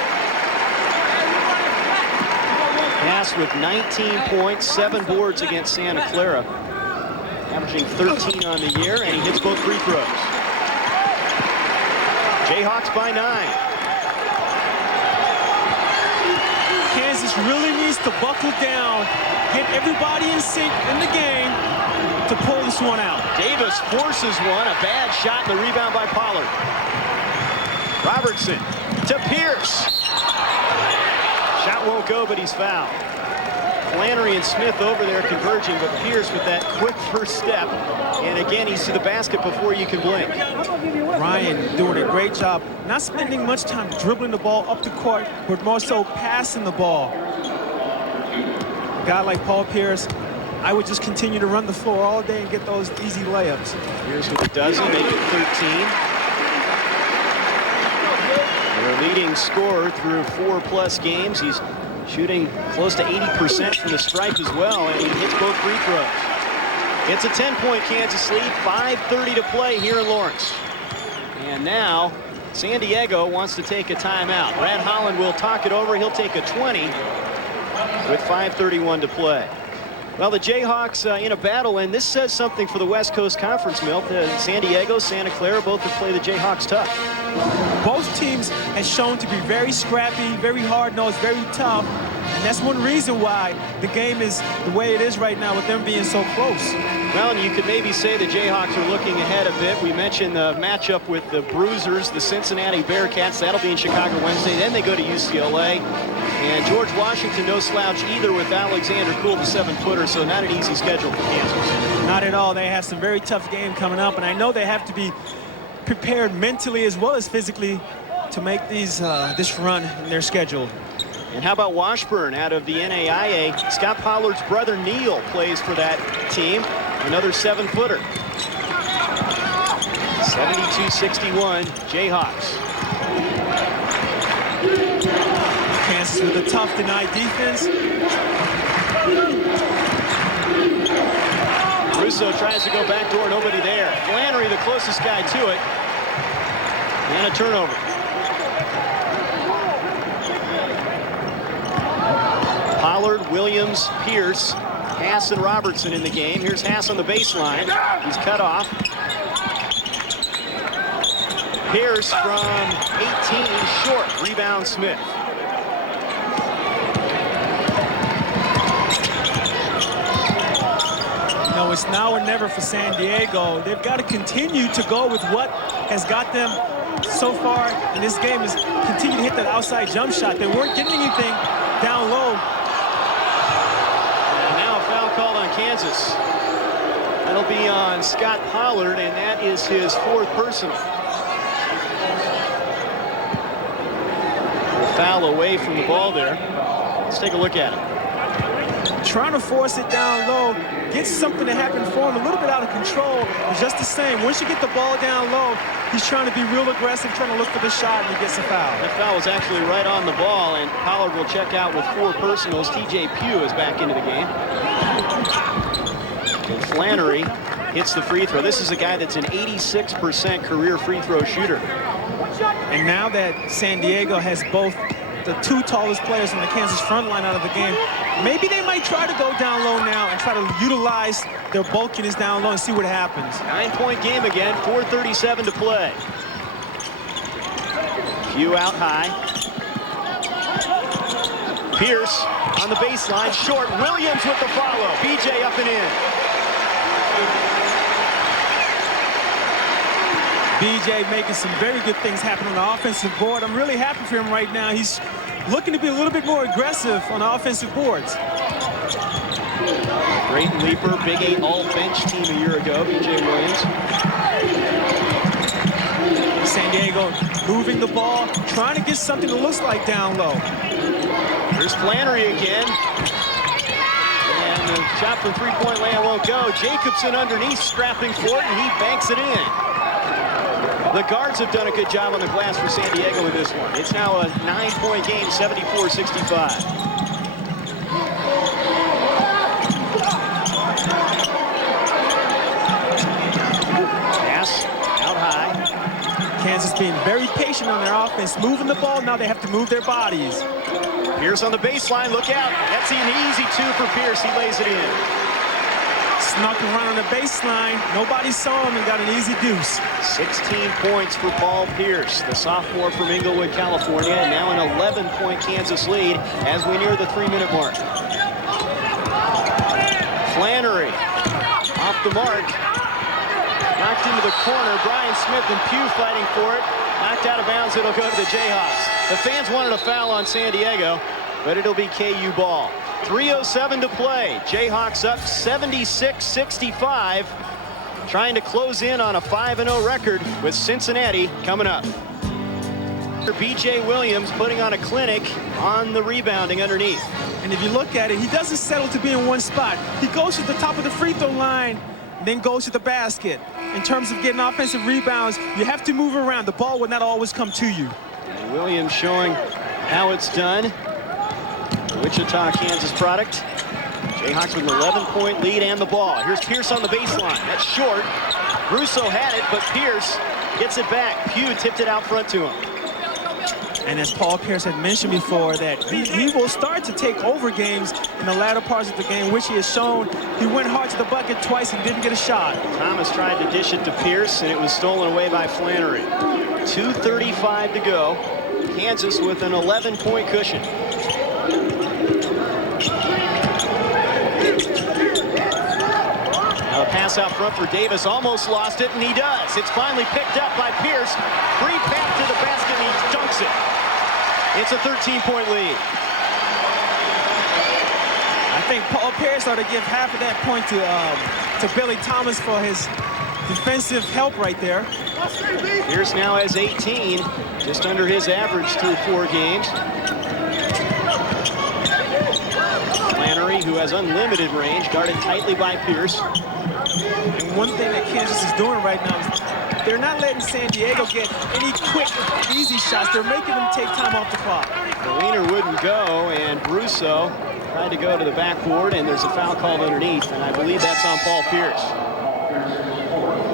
Haas with 19 points, 7 boards against Santa Clara, averaging 13 on the year, and he hits both free throws. Jayhawks by 9. Kansas really needs to buckle down, get everybody in sync in the game to pull this one out. Davis forces one, a bad shot, and the rebound by Pollard. Robertson to Pierce. Shot won't go, but he's fouled. Flannery and Smith over there converging, but Pierce with that quick first step. And again, he's to the basket before you can blink. Ryan doing a great job, not spending much time dribbling the ball up the court, but more so passing the ball. A guy like Paul Pierce, I would just continue to run the floor all day and get those easy layups. Here's with a dozen, make it 13. Their leading scorer through 4+ games. He's shooting close to 80% from the stripe as well, and he hits both free throws. It's a 10-point Kansas lead, 5:30 to play here in Lawrence. And now San Diego wants to take a timeout. Brad Holland will talk it over. He'll take a 20 with 5:31 to play. Well, the Jayhawks in a battle, and this says something for the West Coast Conference, Milt. San Diego, Santa Clara, both have played the Jayhawks tough. Both teams have shown to be very scrappy, very hard-nosed, very tough. And that's one reason why the game is the way it is right now with them being so close. Well, and you could maybe say the Jayhawks are looking ahead a bit. We mentioned the matchup with the Bruisers, the Cincinnati Bearcats. That'll be in Chicago Wednesday. Then they go to UCLA. And George Washington, no slouch either with Alexander Cool, the 7-footer, so not an easy schedule for Kansas. Not at all. They have some very tough game coming up, and I know they have to be prepared mentally as well as physically to make this run in their schedule. And how about Washburn out of the NAIA? Scott Pollard's brother Neil plays for that team. Another 7-footer. 72-61 Jayhawks. Kansas with a tough deny defense. Russo tries to go backdoor, nobody there. Flannery, the closest guy to it. And a turnover. Pollard, Williams, Pierce, Hass, and Robertson in the game. Here's Hass on the baseline. He's cut off. Pierce from 18, short. Rebound Smith. No, it's now or never for San Diego. They've got to continue to go with what has got them so far in this game, is continue to hit that outside jump shot. They weren't getting anything down low. And now a foul called on Kansas. That'll be on Scott Pollard, and that is his 4th personal. A foul away from the ball there. Let's take a look at it. Trying to force it down low, get something to happen for him, a little bit out of control. It's just the same. Once you get the ball down low, he's trying to be real aggressive, trying to look for the shot, and he gets a foul. That foul was actually right on the ball, and Pollard will check out with 4 personals. TJ Pugh is back into the game. And Flannery hits the free throw. This is a guy that's an 86% career free throw shooter. And now that San Diego has both the 2 tallest players on the Kansas front line out of the game, maybe they might try to go down low now and try to utilize their bulkiness down low and see what happens. 9-point game again, 4:37 to play. Pugh out high. Pierce on the baseline, short. Williams with the follow. BJ up and in. BJ making some very good things happen on the offensive board. I'm really happy for him right now. He's looking to be a little bit more aggressive on the offensive boards. Great leaper, Big 8 all-bench team a year ago, BJ Williams. San Diego moving the ball, trying to get something that looks like down low. Here's Flannery again. And the shot from three-point land won't go. Jacobson underneath, strapping for it, and he banks it in. The guards have done a good job on the glass for San Diego in this one. It's now a 9-point game, 74-65. Pass out high. Kansas being very patient on their offense, moving the ball. Now they have to move their bodies. Pierce on the baseline, look out. That's an easy 2 for Pierce. He lays it in. Snuck around on the baseline. Nobody saw him and got an easy deuce. 16 points for Paul Pierce, the sophomore from Inglewood, California, and now an 11-point Kansas lead as we near the 3-minute mark. Flannery off the mark. Knocked into the corner. Brian Smith and Pugh fighting for it. Knocked out of bounds. It'll go to the Jayhawks. The fans wanted a foul on San Diego, but it'll be KU ball. 3:07 to play. Jayhawks up 76-65. Trying to close in on a 5-0 record with Cincinnati coming up. BJ Williams putting on a clinic on the rebounding underneath. And if you look at it, he doesn't settle to be in one spot. He goes to the top of the free throw line, then goes to the basket. In terms of getting offensive rebounds, you have to move around. The ball will not always come to you. And Williams showing how it's done. Wichita, Kansas product. Jayhawks with an 11-point lead and the ball. Here's Pierce on the baseline. That's short. Russo had it, but Pierce Gets it back. Pugh tipped it out front to him. And as Paul Pierce had mentioned before, that he will start to take over games in the latter parts of the game, which he has shown. He went hard to the bucket twice and didn't get a shot. Thomas tried to dish it to Pierce, and it was stolen away by Flannery. 2:35 to go. Kansas with an 11-point cushion. Now the pass out front for Davis, almost lost it, and he does. It's finally picked up by Pierce. Free pass to the basket, and he dunks it. It's a 13-point lead. I think Paul Pierce ought to give half of that point to Billy Thomas for his defensive help right there. Pierce now has 18, just under his average through 4 games. Flannery, who has unlimited range, guarded tightly by Pierce. And one thing that Kansas is doing right now is they're not letting San Diego get any quick, easy shots. They're making them take time off the clock. The leaner wouldn't go, and Brusso tried to go to the backboard, and there's a foul called underneath, and I believe that's on Paul Pierce.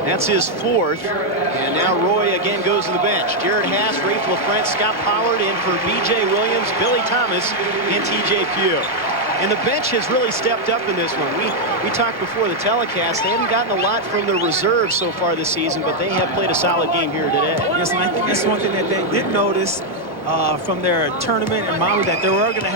That's his 4th, and now Roy again goes to the bench. Jared Haas, Rafe LaFrentz, Scott Pollard in for B.J. Williams, Billy Thomas, and T.J. Pugh. And the bench has really stepped up in this one. We talked before the telecast. They haven't gotten a lot from their reserves so far this season, but they have played a solid game here today. Yes, and I think that's one thing that they did notice from their tournament in Maui, that they were going to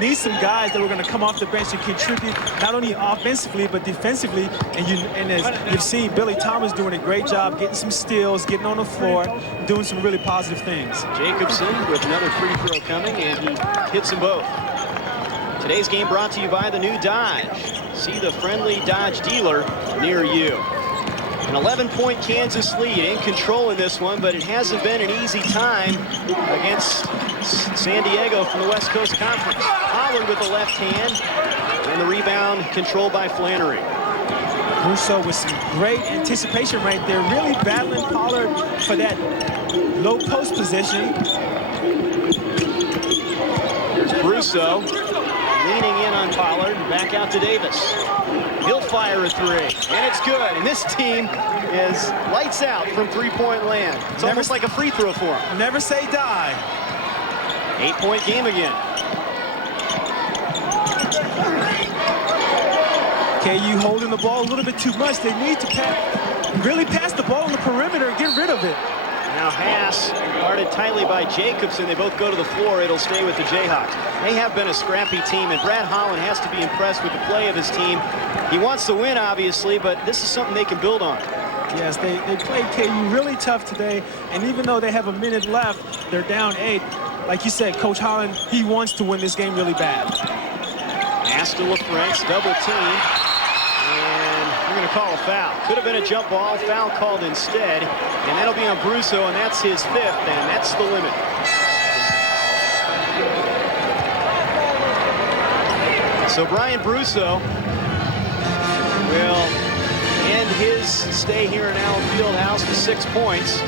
need some guys that were going to come off the bench and contribute not only offensively but defensively. And as you've seen, Billy Thomas doing a great job getting some steals, getting on the floor, doing some really positive things. Jacobson with another free throw coming, and he hits them both. Today's game brought to you by the new Dodge. See the friendly Dodge dealer near you. An 11-point Kansas lead, in control in this one, but it hasn't been an easy time against San Diego from the West Coast Conference. Pollard with the left hand, and the rebound controlled by Flannery. Russo with some great anticipation right there, really battling Pollard for that low post position. There's Russo leaning in on Pollard, back out to Davis. He'll fire a 3, and it's good. And this team is lights out from 3-point land. It's almost like a free throw for him. Never say die. 8-point game again. KU holding the ball a little bit too much. They need to really pass the ball on the perimeter and get rid of it. Now Haas guarded tightly by Jacobson. They both go to the floor. It'll stay with the Jayhawks. They have been a scrappy team, and Brad Holland has to be impressed with the play of his team. He wants to win, obviously, but this is something they can build on. Yes, they played KU really tough today, and even though they have a minute left, they're down 8. Like you said, Coach Holland, he wants to win this game really bad. Pass to LaFrentz, double team, and we're going to call a foul. Could have been a jump ball, foul called instead, and that'll be on Brusso, and that's his 5th, and that's the limit. So Brian Brusso will end his stay here in Allen Fieldhouse with 6 points.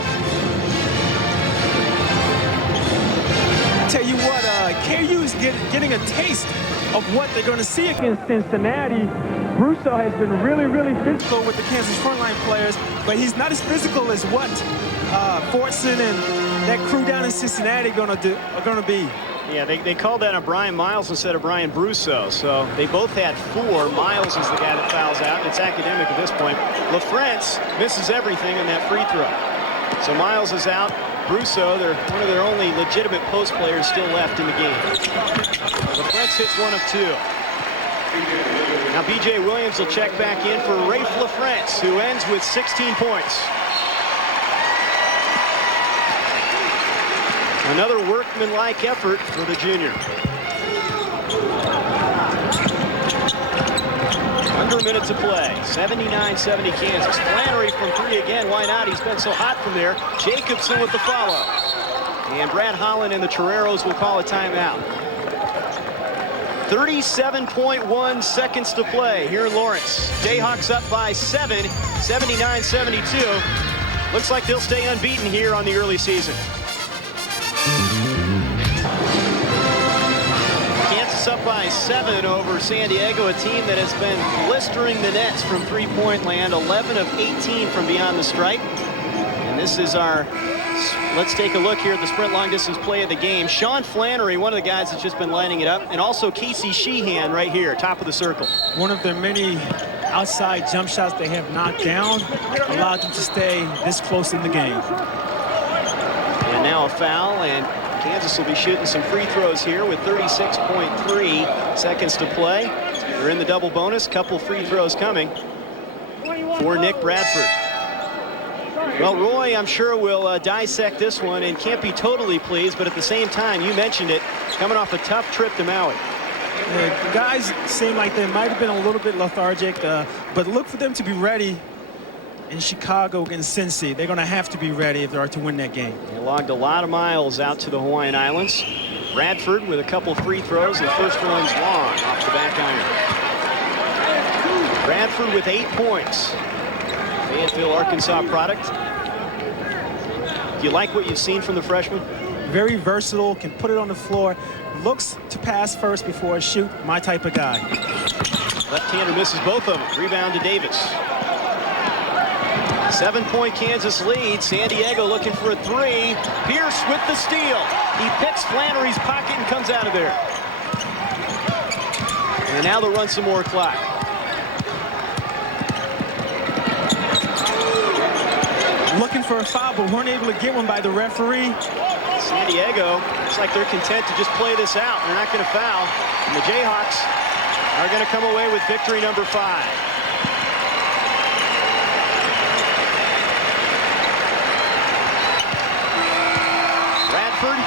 Tell you what, KU is getting a taste of what they're going to see against Cincinnati. Brusso has been really, really physical with the Kansas frontline players, but he's not as physical as what Fortson and that crew down in Cincinnati are going to be. Yeah, they called that a Brian Miles instead of Brian Brusso, so they both had 4. Miles is the guy that fouls out. It's academic at this point. LaFrentz misses everything in that free throw. So Miles is out. Brusso, they're one of their only legitimate post players still left in the game. LaFrentz hits 1 of 2. Now B.J. Williams will check back in for Rafe LaFrentz, who ends with 16 points. Another workmanlike effort for the junior. Under a minute to play. 79-70 Kansas. Flannery from 3 again. Why not? He's been so hot from there. Jacobson with the follow. And Brad Holland and the Toreros will call a timeout. 37.1 seconds to play here in Lawrence. Jayhawks up by 7, 79-72. Looks like they'll stay unbeaten here on the early season. Kansas up by 7 over San Diego, a team that has been blistering the nets from 3-point land, 11 of 18 from beyond the stripe. And this is our, let's take a look here at the sprint long distance play of the game. Sean Flannery, one of the guys that's just been lining it up, and also Casey Sheehan right here, top of the circle. One of their many outside jump shots they have knocked down allowed them to stay this close in the game. And now a foul, and Kansas will be shooting some free throws here with 36.3 seconds to play. They're in the double bonus, couple free throws coming for Nick Bradford. Well, Roy, I'm sure will dissect this one and can't be totally pleased, but at the same time, you mentioned it, coming off a tough trip to Maui. The guys seem like they might have been a little bit lethargic, but look for them to be ready in Chicago against Cincy. They're going to have to be ready if they are to win that game. They logged a lot of miles out to the Hawaiian Islands. Bradford with a couple free throws. The first one's long off the back iron. Bradford with 8 points. Fayetteville, Arkansas product. Do you like what you've seen from the freshman? Very versatile, can put it on the floor, looks to pass first before shoot, my type of guy. Left-hander misses both of them. Rebound to Davis. 7-point Kansas lead. San Diego looking for a three. Pierce with the steal. He picks Flannery's pocket and comes out of there. And now they'll run some more clock. Looking for a foul, but weren't able to get one by the referee. San Diego, looks like they're content to just play this out. They're not going to foul. And the Jayhawks are going to come away with victory number 5. Bradford,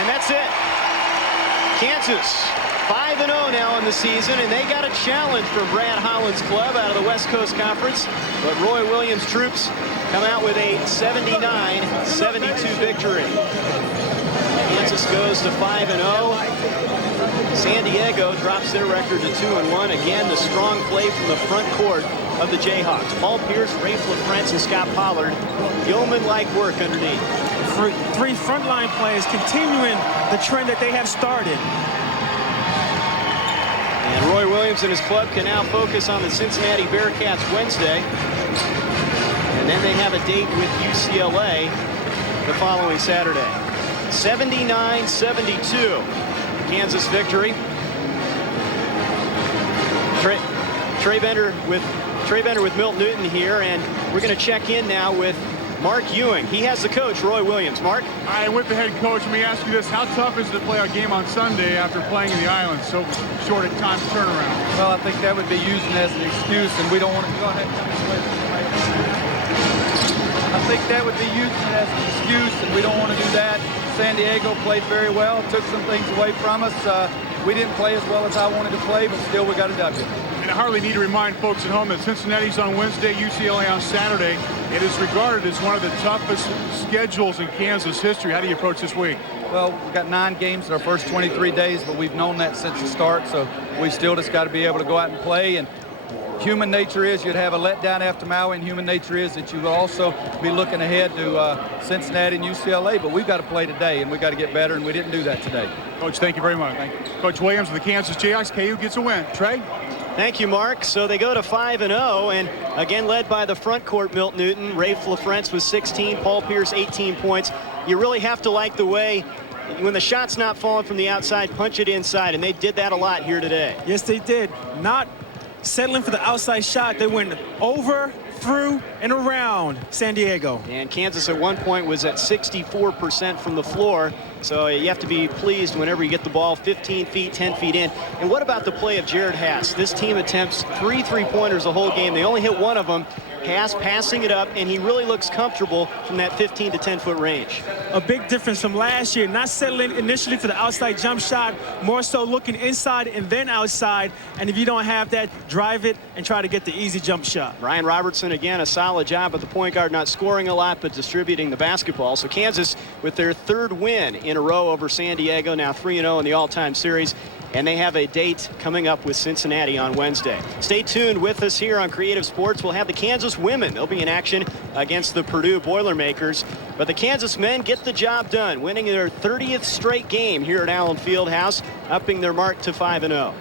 and that's it. Kansas 5-0 now in the season, and they got a challenge from Brad Holland's club out of the West Coast Conference. But Roy Williams' troops come out with a 79-72 victory. Kansas goes to 5-0. San Diego drops their record to 2-1. Again, the strong play from the front court of the Jayhawks. Paul Pierce, Rafe LaFrance, and Scott Pollard. Yeoman-like work underneath. Three frontline players continuing the trend that they have started. And Roy Williams and his club can now focus on the Cincinnati Bearcats Wednesday. And then they have a date with UCLA the following Saturday. 79-72, Kansas victory. Trey Bender with Milt Newton here, and we're going to check in now with Mark Ewing. He has the coach, Roy Williams. Mark? All right, with the head coach, let me ask you this. How tough is it to play a game on Sunday after playing in the islands? So short a time turnaround. Well, I think that would be used as an excuse, and we don't want to go ahead. I think that would be used as an excuse, and we don't want to do that. San Diego played very well, took some things away from us. We didn't play as well as I wanted to play, but still we got a W. And I hardly need to remind folks at home that Cincinnati's on Wednesday, UCLA on Saturday. It is regarded as one of the toughest schedules in Kansas history. How do you approach this week? Well, we've got 9 games in our first 23 days, but we've known that since the start, so we still just got to be able to go out and play. And human nature is you'd have a letdown after Maui, and human nature is that you will also be looking ahead to Cincinnati and UCLA, but we've got to play today, and we've got to get better, and we didn't do that today. Coach, thank you very much. Thank you. Coach Williams of the Kansas Jayhawks. KU gets a win. Trey? Thank you, Mark. So they go to 5-0, and again led by the front court, Milt Newton. Rafe LaFrance with 16, Paul Pierce 18 points. You really have to like the way, when the shot's not falling from the outside, punch it inside, and they did that a lot here today. Yes, they did. Not settling for the outside shot. They went over, through, and around San Diego. And Kansas at one point was at 64% from the floor. So you have to be pleased whenever you get the ball 15 feet, 10 feet in. And what about the play of Jared Haas? This team attempts 3 3-pointers the whole game. They only hit one of them. Haas passing it up, and he really looks comfortable from that 15 to 10-foot range. A big difference from last year, not settling initially for the outside jump shot, more so looking inside and then outside. And if you don't have that, drive it and try to get the easy jump shot. Ryan Robertson, again, a solid job at the point guard, not scoring a lot, but distributing the basketball. So Kansas with their 3rd win in a row over San Diego, now 3-0 in the all-time series. And they have a date coming up with Cincinnati on Wednesday. Stay tuned with us here on Creative Sports. We'll have the Kansas women. They'll be in action against the Purdue Boilermakers. But the Kansas men get the job done, winning their 30th straight game here at Allen Fieldhouse, upping their mark to 5-0.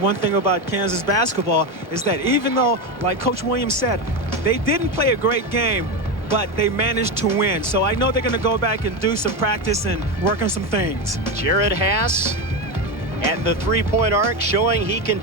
One thing about Kansas basketball is that even though, like Coach Williams said, they didn't play a great game, but they managed to win. So I know they're going to go back and do some practice and work on some things. Jared Haas at the three-point arc showing he can